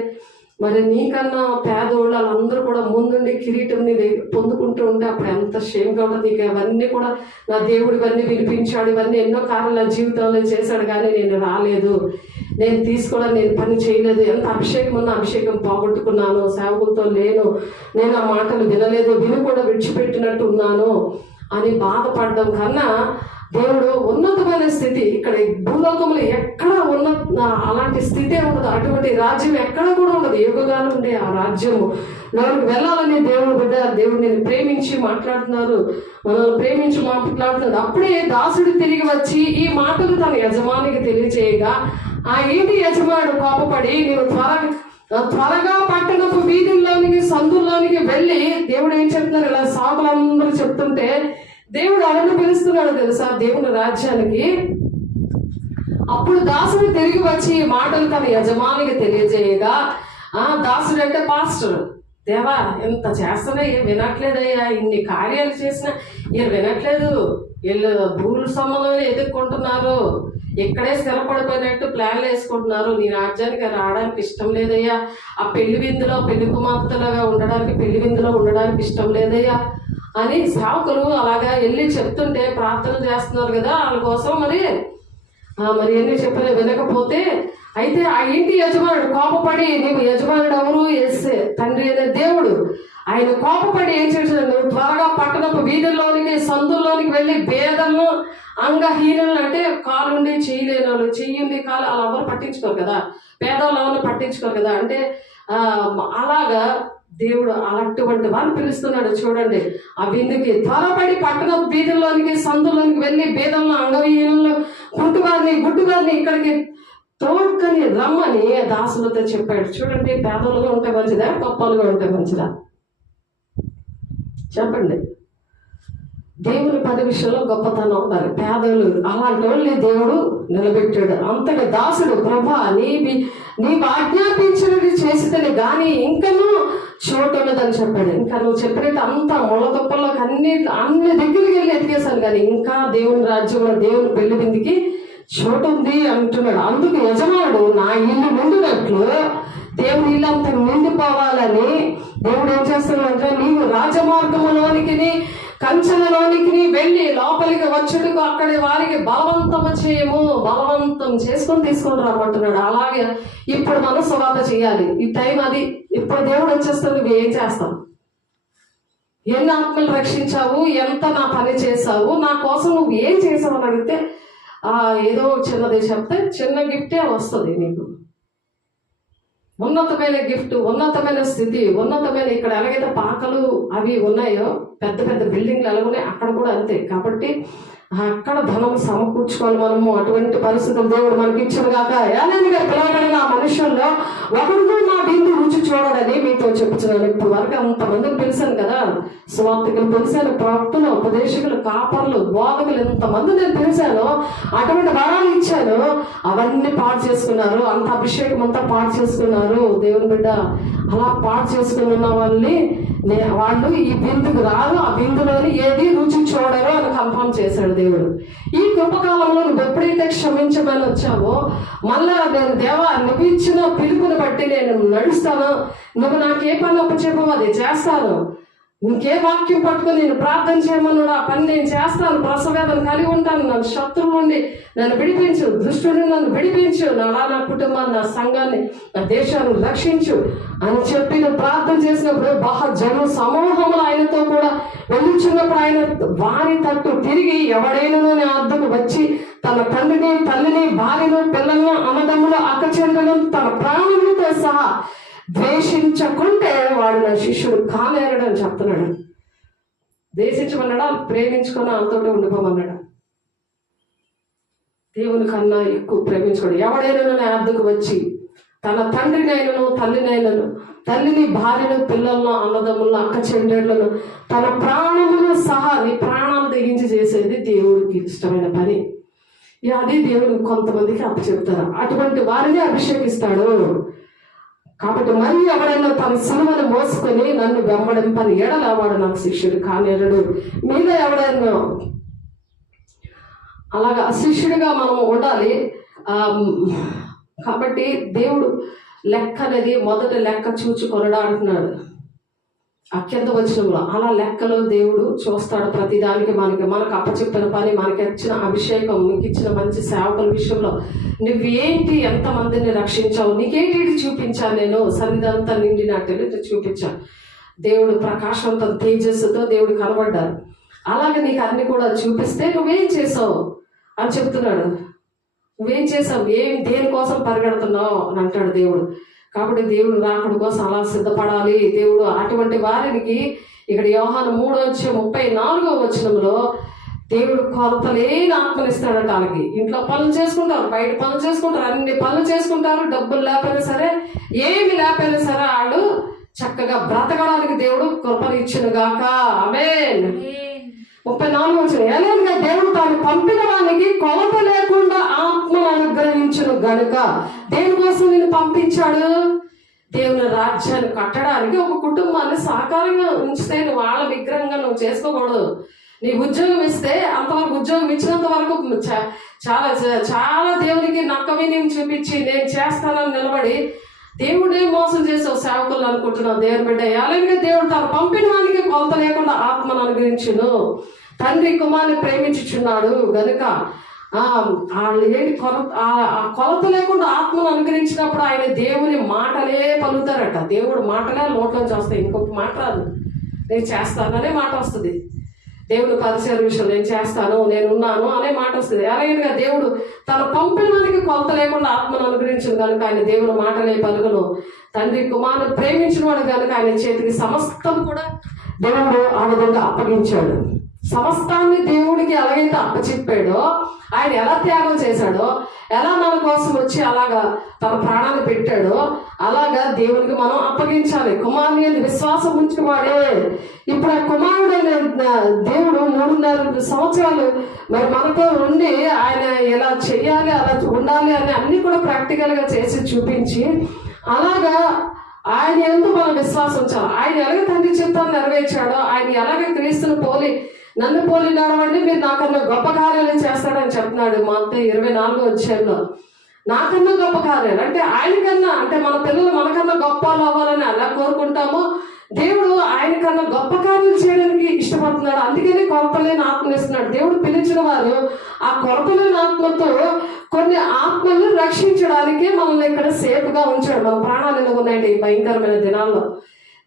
మరి నీకన్నా పేదోళ్ళు వాళ్ళందరూ కూడా ముందుండి కిరీటంని పొందుకుంటూ ఉంటే అప్పుడు ఎంత షేమ్గా ఉంటుంది. నీకు అవన్నీ కూడా నా దేవుడు ఇవన్నీ వినిపించాడు, ఇవన్నీ ఎన్నో కార్యాలు నా జీవితంలో చేశాడు, కానీ నేను రాలేదు, నేను తీసుకోవడం, నేను పని చేయలేదు, ఎంత అభిషేకం ఉన్నా అభిషేకం పోగొట్టుకున్నాను, సేవకులతో లేను, నేను ఆ మాటలు వినలేదు, విని కూడా విడిచిపెట్టినట్టు ఉన్నాను అని బాధపడడం కన్నా, దేవుడు ఉన్నతమైన స్థితి ఇక్కడ భూలోకంలో ఎక్కడ అలాంటి స్థితే ఉండదు. అటువంటి రాజ్యం ఎక్కడ కూడా ఉండదు. యుగగాలు ఉండే ఆ రాజ్యము నాకు వెళ్ళాలని దేవుడు నేను ప్రేమించి మాట్లాడుతున్నారు, మనల్ని ప్రేమించి మాట్లాడుతున్నారు. అప్పుడే దాసుడు తిరిగి వచ్చి ఈ మాటలు తన యజమానికి తెలియచేయగా, ఆ ఇంటి యజమానుడు కోపపడి, నేను త్వరగా పట్టణపు వీధుల్లోనికి సందుల్లోనికి వెళ్ళి, దేవుడు ఏం చెప్తున్నారు, ఇలా సాగులందరూ చెప్తుంటే దేవుడు ఎవరిని పిలుస్తున్నాడు తెలుసా, దేవుని రాజ్యానికి. అప్పుడు దాసుడు తిరిగి వచ్చి ఈ మాటలు తన యజమానికి తెలియజేయగా, దాసుడు అంటే పాస్టర్, దేవా ఎంత చేస్తున్నా ఏం వినట్లేదయ్యా, ఇన్ని కార్యాలు చేసినా ఈయన వినట్లేదు, వీళ్ళు భూముల సంబంధం ఎదుర్కొంటున్నారు, ఇక్కడే స్థిరపడిపోయినట్టు ప్లాన్లు వేసుకుంటున్నారు, నీ రాజ్యానికి రావడానికి ఇష్టం లేదయ్యా, ఆ పెళ్లి కుమార్తెలాగా ఉండడానికి పెళ్లి విందులో ఉండడానికి ఇష్టం లేదయ్యా అని సేవకులు అలాగా వెళ్ళి చెప్తుంటే, ప్రార్థన చేస్తున్నారు కదా వాళ్ళ కోసం, మరి ఎన్ని చెప్పలే వినకపోతే, అయితే ఆ ఇంటి యజమానుడు కోపపడి, నీవు యజమానుడు ఎవరు, యేసే తండ్రి అనే దేవుడు, ఆయన కోపపడి ఏం చేశాడు, నువ్వు త్వరగా పట్టణపు వీధుల్లోనికి సందుల్లోనికి వెళ్ళి బేదలను, అంగహీనులను, అంటే కాలుండి చేయలేని వాళ్ళు, చెయ్యండి కాలు అలా ఎవరు పట్టించుకోరు కదా, పేదవాళ్ళు ఎవరు పట్టించుకోరు కదా, అంటే అలాగా దేవుడు అలాంటి వారిని పిలుస్తున్నాడు. చూడండి, ఆ విందుకి త్వరపడి పట్టణ వీధుల్లోనికి సందులోనికి వెళ్ళి బేదలను, అంగహీనులను, గుడ్డుగారిని ఇక్కడికి తోడ్కొని రమ్మని దాసులతో చెప్పాడు. చూడండి, పేదలుగా ఉంటే మంచిదా, గొప్పలుగా ఉంటే మంచిదా చెప్పండి. దేవుని పని విషయంలో గొప్పతనం ఉండాలి. పేదలు అలాంటి వాళ్ళని దేవుడు నిలబెట్టాడు. అంతగా దాసుడు, ప్రభా నీవు ఆజ్ఞాపించినది చేసితేనే గాని ఇంకనూ చోటు ఉన్నదని చెప్పాడు. ఇంకా నువ్వు చెప్పినట్టు అంతా మొలగొప్పల్లోకి అన్ని దగ్గరికి వెళ్ళి ఎతికేశాను, కానీ ఇంకా దేవుని రాజ్యంలో దేవుని పెళ్లి విందుకి చోటు ఉంది అంటున్నాడు. అందుకు యజమానుడు నా ఇల్లు నిండినట్లు దేవుని ఇల్లు అంత నిండిపోవాలని దేవుడు ఏం చేస్తున్నాడంటే, నీవు రాజమార్గంలోనికి కంచెలలోనికి వెళ్ళి లోపలికి వచ్చుటకు అక్కడి వారికి బలవంతం చేసుకొని తీసుకొని రమ్మంటున్నాడు. అలాగే ఇప్పుడు మనం సువార్త చేయాలి. ఈ టైం అది, ఇప్పుడు దేవుడు వచ్చేస్తాడు, నువ్వు ఏం చేస్తావు, ఎన్ని ఆత్మలు రక్షించావు, ఎంత నా పని చేసావు, నా కోసం నువ్వు ఏం చేసావు అని అడిగితే ఏదో చిన్నది చెప్తే చిన్న గిఫ్టే వస్తుంది నీకు. ఉన్నతమైన గిఫ్ట్, ఉన్నతమైన స్థితి, ఉన్నతమైన ఇక్కడ ఎలాగైతే పాకలు అవి ఉన్నాయో, పెద్ద పెద్ద బిల్డింగ్లు ఎలాగున్నాయి అక్కడ కూడా అంతే. కాబట్టి అక్కడ ధనం సమకూర్చుకోవాలి మనము. అటువంటి పరిస్థితులు దేవుడు మనకి ఇచ్చిన కాక ఏలైనా పిలవబడిన ఆ మనుషుల్లో ఒకడు నా బిందు రుచి చూడడని మీతో చెప్తున్నాను. ఇప్పుడు వరకు అంతమందిని పిలిచాను కదా, సువార్తికులు పిలిచాను, ప్రవక్తలు, ఉపదేశకులు, కాపర్లు, బోధకులు, ఎంతమంది నేను పిలిచాను, అటువంటి వరాలు ఇచ్చాను, అవన్నీ పాడు చేసుకున్నారు. అంత అభిషేకం అంతా పాడు చేసుకున్నారు. దేవుని బిడ్డ అలా పాడు చేసుకుని ఉన్న వాళ్ళని వాళ్ళు ఈ బిందుకు రారు, ఆ బిందులోని ఏది రుచి చూడరు అని కన్ఫర్మ్ చేశాడు దేవుడు. ఈ కృపకాలంలో నువ్వు ఎప్పుడైతే క్షమించమని వచ్చావో, మళ్ళా నేను దేవా నువ్వు ఇచ్చిన పిలుపుని బట్టి నేను నడుస్తాను, నువ్వు నాకు ఏ పని అప్పచెప్పవో అది చేస్తాను, ఇంకే వాక్యం పట్టుకుని నేను ప్రార్థన చేయమన్నాడు, ఆ పని నేను చేస్తాను, ప్రసవేదన కలిగి ఉంటాను, నన్ను శత్రువు నుండి నన్ను విడిపించు, దుష్టుడిని నన్ను విడిపించు, నా కుటుంబాన్ని, నా సంఘాన్ని, నా దేశాన్ని రక్షించు అని చెప్పి నువ్వు ప్రార్థన చేసినప్పుడు జన సమూహములు ఆయనతో కూడా వెళ్ళుచున్నప్పుడు ఆయన వారి తట్టు తిరిగి ఎవడైనా అద్దకు వచ్చి తన తండ్రిని, తల్లిని, భార్యను, పిల్లలను, అన్నదమ్ములు, అక్కచెల్లెలను తన ప్రాణులతో సహా ద్వేషించకుంటే వాడు నా శిష్యుడు కాలేరడు అని చెప్తున్నాడు. ద్వేషించమన్నాడా, ప్రేమించుకొని అంతటా ఉండిపోమన్నాడా? దేవుని కన్నా ఎక్కువ ప్రేమించుకోడు. ఎవడైనా నా అద్దకు వచ్చి తన తండ్రినైనను, తల్లినైనను, తల్లిని, భార్యను, పిల్లలను, అన్నదమ్ములను, అక్క చెల్లెళ్లను, తన ప్రాణమును సహా, నీ ప్రాణాలు తెగించి చేసేది దేవుడికి ఇష్టమైన పని. అది దేవుడు కొంతమందికి అప్పచెప్తారు. అటువంటి వారిని అభిషేకిస్తాడు. కాబట్టి మరి ఎవడైనా తన సిలువను మోసుకొని నన్ను వెంబడింపని ఎడల వాడు నాకు శిష్యుడు కానేరడు. మీద ఎవడైనా అలాగా శిష్యుడిగా మనం ఉండాలి. కాబట్టి దేవుడు లెక్క అనేది మొదట లెక్క చూచుకొనడా అంటున్నాడు అత్యంత వచనంలో. అలా లెక్కలో దేవుడు చూస్తాడు ప్రతిదానికి. మనకు అప్పచెప్పిన పని, మనకి ఇచ్చిన అభిషేకం, నీకు ఇచ్చిన మంచి సేవకుల విషయంలో నువ్వేంటి, ఎంతమందిని రక్షించావు, నీకేంటి చూపించాను, నేను సన్నిధంతా నిండినట్టు చూపించాను. దేవుడు ప్రకాశంతో, తేజస్సుతో దేవుడు కనబడ్డారు. అలాగే నీకు అన్ని కూడా చూపిస్తే నువ్వేం చేసావు అని చెప్తున్నాడు. నువ్వేం చేసావు, దేనికోసం పరిగెడుతున్నావు అని అంటాడు దేవుడు. కాబట్టి దేవుడు రాకడ కోసం అలా సిద్ధపడాలి. దేవుడు అటువంటి వారికి ఇక్కడ యోహాను 3:34 దేవుడు కొరత లేని ఆత్మనిస్తాడట. వాళ్ళకి ఇంట్లో పనులు చేసుకుంటారు, బయట పనులు చేసుకుంటారు, అన్ని పనులు చేసుకుంటారు, డబ్బులు లేకపోయినా సరే, ఏమి లేకపోయినా సరే వాళ్ళు చక్కగా బ్రతకడానికి దేవుడు కృపను ఇచ్చిన గాక. ఆమేన్. 34 ఏలైనా దేవుడు తాను పంపిన వానికి కొలత లేకుండా ఆత్మను అనుగ్రహించును గనుక. దేనికోసం నేను పంపించాడు? దేవుని రాజ్యాన్ని కట్టడానికి. ఒక కుటుంబాన్ని సహకారంగా ఉంచితే నువ్వు వాళ్ళ విగ్రహంగా నువ్వు చేసుకోకూడదు. నీ ఉద్యోగం ఇస్తే అంతవరకు, ఉద్యోగం ఇచ్చినంత వరకు చాలా చాలా దేవునికి నక్కవి నేను చూపించి నేను చేస్తానని నిలబడి దేవుడే మోసం చేసావు సేవకులు అనుకుంటున్నావు. దేవుని బిడ్డ అలాగే దేవుడు తాను పంపిన వానికి కొలత లేకుండా ఆత్మను అనుగ్రహించును. తండ్రి కుమారుని ప్రేమించుచున్నాడు గనుక వాళ్ళు ఏంటి కొలత లేకుండా ఆత్మను అనుగ్రహించినప్పుడు ఆయన దేవుని మాటలే పలుకుతారట. దేవుడు మాటలే నోట్లోంచి వస్తాయి, ఇంకొక మాట రాదు. నేను చేస్తాననే మాట వస్తుంది. దేవుని పరిచయ విషయం నేను చేస్తాను, నేను ఉన్నాను అనే మాట వస్తుంది. అలాగే దేవుడు తన పంపిన వారికి కొలత లేకుండా ఆత్మను అనుగ్రహించిన కనుక ఆయన దేవుని మాటలే పలుకును. తండ్రి కుమారుని ప్రేమించిన వాడు కనుక ఆయన చేతికి సమస్తం కూడా దేవుడు ఆ విధంగా అప్పగించాడు. సమస్తాన్ని దేవుడికి ఎలాగైతే అప్పచెప్పాడో, ఆయన ఎలా త్యాగం చేశాడో, ఎలా మన కోసం వచ్చి అలాగా తన ప్రాణాన్ని పెట్టాడో, అలాగా దేవునికి మనం అప్పగించాలి. కుమారుని విశ్వాసం ఉంచుకున్నాడే. ఇప్పుడు ఆ కుమారుడైన దేవుడు 3.5 సంవత్సరాలు మరి మనతో ఉండి ఆయన ఎలా చెయ్యాలి, అలా ఉండాలి అని అన్ని కూడా ప్రాక్టికల్ గా చేసి చూపించి, అలాగా ఆయన ఎందుకు మనం విశ్వాసం ఉంచాలి. ఆయన ఎలాగ తండ్రి చిత్తాన్ని నెరవేర్చాడో, ఆయన ఎలాగ క్రీస్తుని పోలి నన్ను పోలి నడవండి, మీరు నాకన్నా గొప్ప కార్యాలు చేస్తాడని చెప్తున్నాడు. మత్తయి 24 నాకన్నా గొప్ప కార్యాలు అంటే ఆయన కన్నా, అంటే మన పిల్లలు మనకన్నా గొప్ప అవ్వాలని అలా కోరుకుంటామో, దేవుడు ఆయన కన్నా గొప్ప కార్యాలు చేయడానికి ఇష్టపడుతున్నాడు. అందుకని కొరత లేని ఆత్మనిస్తున్నాడు. దేవుడు పిలిచిన వారు ఆ కొరత లేని ఆత్మతో కొన్ని ఆత్మలను రక్షించడానికి మనల్ని ఇక్కడ సేఫ్గా ఉంచాడు. మన ప్రాణాలు ఎందుకున్నాయండి ఈ భయంకరమైన దినాల్లో.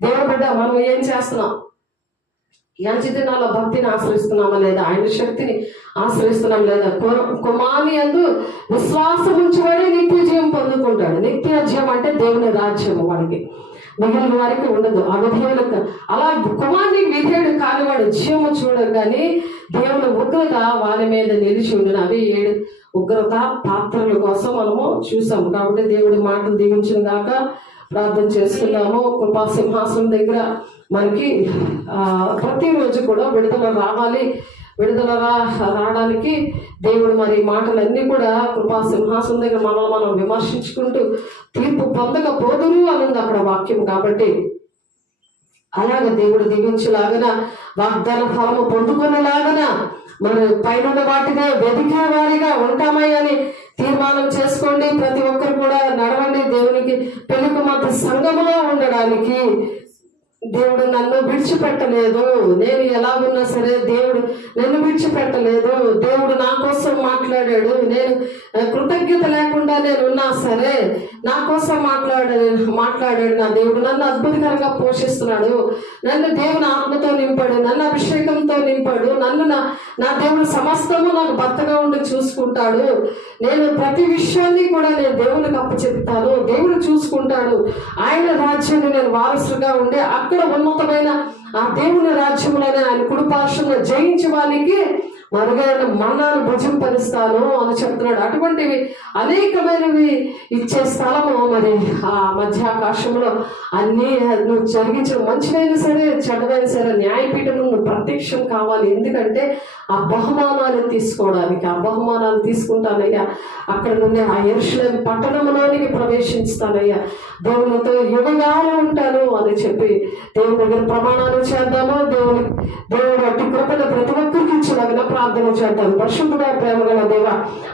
దేవుడు బిడ్డ మనం ఏం చేస్తున్నాం? ఈ అంచెదినాల భక్తిని ఆశ్రయిస్తున్నామా లేదా, ఆయన శక్తిని ఆశ్రయిస్తున్నాం లేదా? కుమారుని యందు విశ్వాసం ఉంచబడి నిత్య జీవం పొందుకుంటాడు. నిత్య జీవం అంటే దేవుని రాజ్యం, వాడికి మిగిలిన వారికి ఉండదు. అవిధేయులకు అలా కుమారునికి విధేయుడు కానివాడు జీవము చూడరు, కానీ దేవుని ఉగ్రత వారి మీద నిలిచి ఉండిన అవి 7 ఉగ్రత పాత్రల కోసం మనము చూసాము. కాబట్టి దేవుడి మాటలు దీవించిన దాకా ప్రార్థన చేస్తున్నాము. కృపా సింహాసనం దగ్గర మనకి ప్రతిరోజు కూడా విడుదల రావాలి. విడుదల రావడానికి దేవుడు మరి మాటలన్నీ కూడా కృపా సింహాసనం దగ్గర మనం విమర్శించుకుంటూ తీర్పు పొందకపోదురు అనేది అక్కడ వాక్యం. కాబట్టి అలాగ దేవుడు దిగించేలాగన వాగ్దాన ఫలము పొందుకునేలాగన మరి పైన వాటినే వెతికే వారిగా ఉంటామని తీర్మానం చేసుకోండి. ప్రతి ఒక్కరు కూడా నడవండి దేవునికి పెళ్లి కుమార్తె సంఘములో ఉండడానికి. దేవుడు నన్ను విడిచిపెట్టలేదు, నేను ఎలాగున్నా సరే దేవుడు నన్ను విడిచిపెట్టలేదు. దేవుడు నా కోసం మాట్లాడాడు. నేను కృతజ్ఞత లేకుండా నేను ఉన్నా సరే నా కోసం మాట్లాడాడు నా దేవుడు. నన్ను అద్భుతకరంగా పోషిస్తున్నాడు. నన్ను దేవుని ఆత్మతో నింపాడు, నన్ను అభిషేకంతో నింపాడు. నన్ను నా దేవుడు సమస్తము నాకు భర్తగా ఉండి చూసుకుంటాడు. నేను ప్రతి విషయాన్ని కూడా నేను దేవునికి అప్పచెప్తాను. దేవుడు చూసుకుంటాడు. ఆయన రాజ్యాన్ని నేను వారసుగా ఉండి అక్కడ ఉన్నతమైన ఆ దేవుని రాజ్యంలోనే ఆయన కుడిపార్శ్వంలో జయించే వాళ్ళకి మరుగైన మన్నాను భుజింపరిస్తాను అని చెప్తున్నాడు. అటువంటివి అనేకమైనవి ఇచ్చే స్థలము మరి ఆ మధ్యాకాశంలో అన్నీ నువ్వు జరిగించిన మంచివైనా సరే చెడ్డవైనా సరే న్యాయపీఠం నువ్వు ప్రత్యక్షం కావాలి. ఎందుకంటే ఆ బహుమానాలు తీసుకోవడానికి, ఆ బహుమానాలు తీసుకుంటానయ్యా. అక్కడ నుండి ఆ యెరూషలేము పట్టణంలోనికి ప్రవేశిస్తానయ్యా. దేవునితో యుగగాలు ఉంటాను అని చెప్పి దేవుని దగ్గర ప్రమాణాలు చేద్దాము. దేవుడు అట్టి కృపను ప్రతి ఒక్కరికి ఇచ్చేలాగా ప్రార్థన చేద్దాం. పరిశుద్ధుడా, ప్రేమగల దేవ,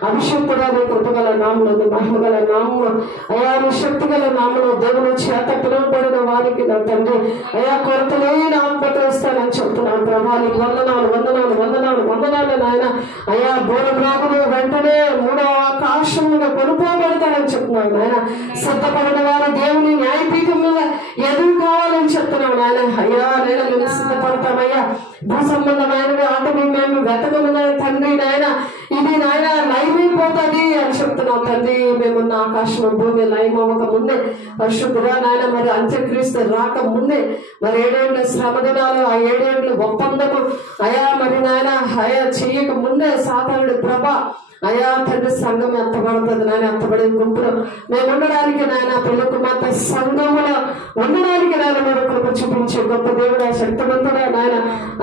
అభిషక్తుడా, కృపగల నామలో, మహిమగల నామలో, అయా శక్తి గల నామలో దేవుని చేత పిలువబడిన వారికి నా తండ్రి అయా కొరత లేని ఆత్మతో ఇస్తానని చెప్తున్నాను. ప్రభానికి వందనాలు వందనాలు వందనాలు వందనాలు నాయన. అయా బోరబ్రాహ్మణుడు వెంటనే 3వ ఆకాశముగా కొనుక్కోబడతానని చెప్తున్నాను నాయన. సిద్ధపడిన వారు దేవుని న్యాయపీఠం మీద ఎదురు కావాలని చెప్తున్నాను నాయన. అయ్యా నేను మేము సిద్ధపడతామయ్యా. భూ సంబంధమైనవి ఆటవి మేము వెతకమున్నాయి తండ్రి నాయన. ఇది నాయన లైమైపోతుంది అని చెప్తున్నాం తండ్రి. మేమున్న ఆకాశం భూమి లైమవ్వక ముందే పరిశుద్ధుడా నాయన, మరి అంత్యక్రీస్తు రాక ముందే మరి 7 ఏళ్ల శ్రమ దినాలు, ఆ 7 ఏళ్ల ఒప్పందము అయా మరి నాయన అయా చేయక ముందే సాతానుడి ప్రభ అయా తండ్రి సంఘం ఎత్తబడుతుంది నాయన. ఎత్తబడే గుంపులో మేము ఉండడానికి నాయన, పెళ్లి కుమార్తె సంఘములో ఉండడానికి నాయన మీరు కృప చూపించే గొప్ప దేవుడు, శక్తివంతుడే నాయన.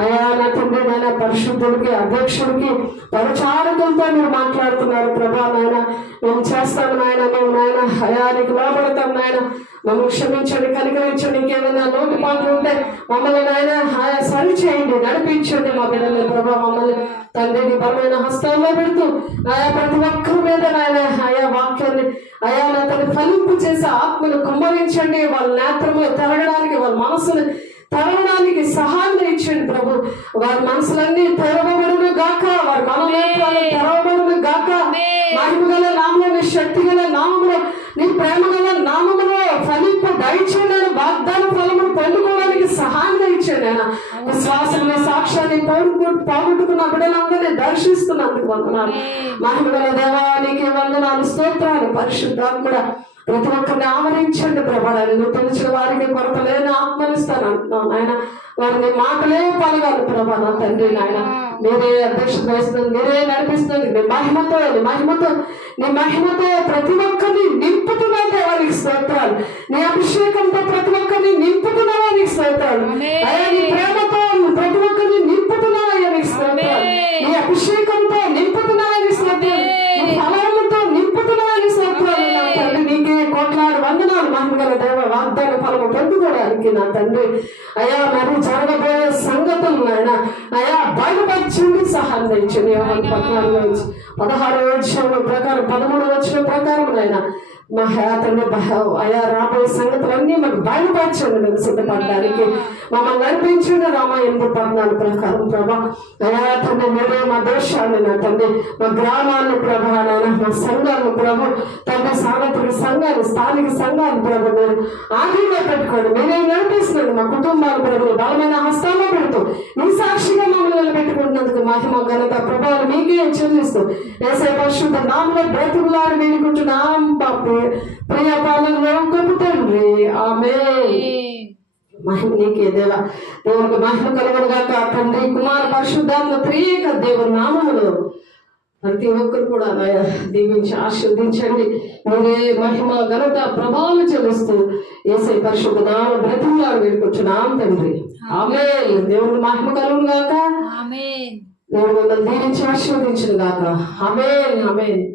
అయా నా తండ్రి నాయన, పరిశుద్ధుడికి అధ్యక్షుడికి పరిచారకులతో మీరు మాట్లాడుతున్నారు ప్రభా నాయన. మేము చేస్తాం నాయన, మేము నాయన అయా నీకు లోపడతాం నాయన. మమ్మల్ని క్షమించండి, కనికరించండి. ఇంకేమైనా లోటుపాట్లు ఉంటే మమ్మల్ని నాయన ఆయా సరి చేయండి, నడిపించండి మా బిడ్డల్ని ప్రభా. మమ్మల్ని తండ్రిని బలమైన హస్తాల్లో పెడుతూ ఆయా ప్రతి ఒక్కరి మీద నాయన ఆయా వాక్యాన్ని అయా నా తల్లి ఫలింపు చేసే ఆత్మను కుమ్మరించండి. వాళ్ళ నేత్రములు తెరగడానికి, వాళ్ళ మనసును తెరవడానికి సహాయం ఇచ్చండి ప్రభు. వారి మనసులన్నీ తెరవబడును గాక, వారి మనోనేత్రాలు తెరవబడును గాక. మహిమ గల నామములో, శక్తి గల నామములో, నీ ప్రేమ గల నామములో ఫలింపు దయచేయండి. వాగ్దాన ఫలమును పొందుకోవడానికి సహాయం ఇచ్చండి ఆయన. విశ్వాసంలో సాక్ష్యాన్ని పోగొట్టుకున్న బిడ్డలందరినీ దర్శిస్తున్నందుకు వందనాలు. మహిమ గల దేవానికి వందనాలు, స్తోత్రాలు. పరిశుద్ధాత్ముడా ప్రతి ఒక్కరిని ఆవరించండి ప్రభావాన్ని. నువ్వు తెలిసిన వారికి కొరత లేని ఆత్మనిస్తాను అంటున్నావు నాయన. వారిని మాటలే పలగాలి ప్రభా నా తండ్రి నాయన. మీరే అధ్యక్షత వహిస్తుంది, మీరే నడిపిస్తుంది. నీ మహిమతో నీ మహిమతో ప్రతి ఒక్కరిని నింపుతున్నావు దేవానికి స్తోత్రాలు. నీ అభిషేకంతో ప్రతి ఒక్కరిని నింపుతున్నావా నీకు స్తోత్రాలు. అయ్యా నీ ప్రేమతో ప్రతి ఒక్కరిని నింపుతున్నావా నీకు స్తోత్రాలు. నీ అభిషేకంతో నింపుతున్నావా నీకు స్తోత్రాలు. నీ ఫలముతో నింపుతున్నావా నీకు స్తోత్రాలు. నా తండ్రి నీకే కోట్లాది వందనాలు. మహిమగల దేవ, వాగ్దాన ఫలము పొందుకోవడానికి నా తండ్రి అయా మరి జరగబోయే సంగతులు నాయన అయా బయలుపరచండి, సహాయం తెచ్చండి. 14వ అధ్యాయం ప్రకారం 13వ వచనం ప్రకారం నాయన మా తండ్రి అయా రాబోయే సంగతులన్నీ మాకు బయలుపరచండి మేము సిద్ధపడడానికి మమ్మల్ని నడిపించండి. రామ 8:14 ప్రకారం ప్రభా అయా తండ్రి మీరే మా దేశాన్ని నా తండ్రి మా గ్రామాలను ప్రభా నాయన మా సంఘాలను ప్రభు తండ్రి సార్వత్రిక సంఘాలు స్థానిక సంఘాలు ప్రభు మీరు ఆగ్రహంగా పెట్టుకోండి. మీరే నడిపిస్తున్నాడు మా కుటుంబాలు ప్రభు బలమైన హస్తాల్లో పెడుతూ నీ సాక్షిగా మమ్మల్ని నిలబెట్టుకుంటున్నందుకు మహిమ ఘనత ప్రభావం మీకే చెల్లిస్తూ యేసయ్య పరిశుద్ధ నామములో బ్రతుకులాడి వేడుకుంటున్నాం ప్రియ పాలనలో గొప్ప తండ్రి ఆమేన్. మహిమ నీకే దేవా. దేవునికి మహిమ కలుగును గాక. తండ్రి కుమార పరిశుద్ధాత్మ త్రియేక దేవుని నామములో ప్రతి ఒక్కరు కూడా దీవించి ఆశీర్వదించండి. మీరే మహిమ ఘనత ప్రభావం చెల్లిస్తూ యేసయ్య పరిశుద్ధ నామ బ్రతుకులాడి వేడుకుంటున్నాం తండ్రి ఆమేన్. దేవునికి మహిమ కలుగును గాక. దేవుడు మిమ్మల్ని దీవించి ఆశీర్వదించును గాక. ఆమేన్ ఆమేన్.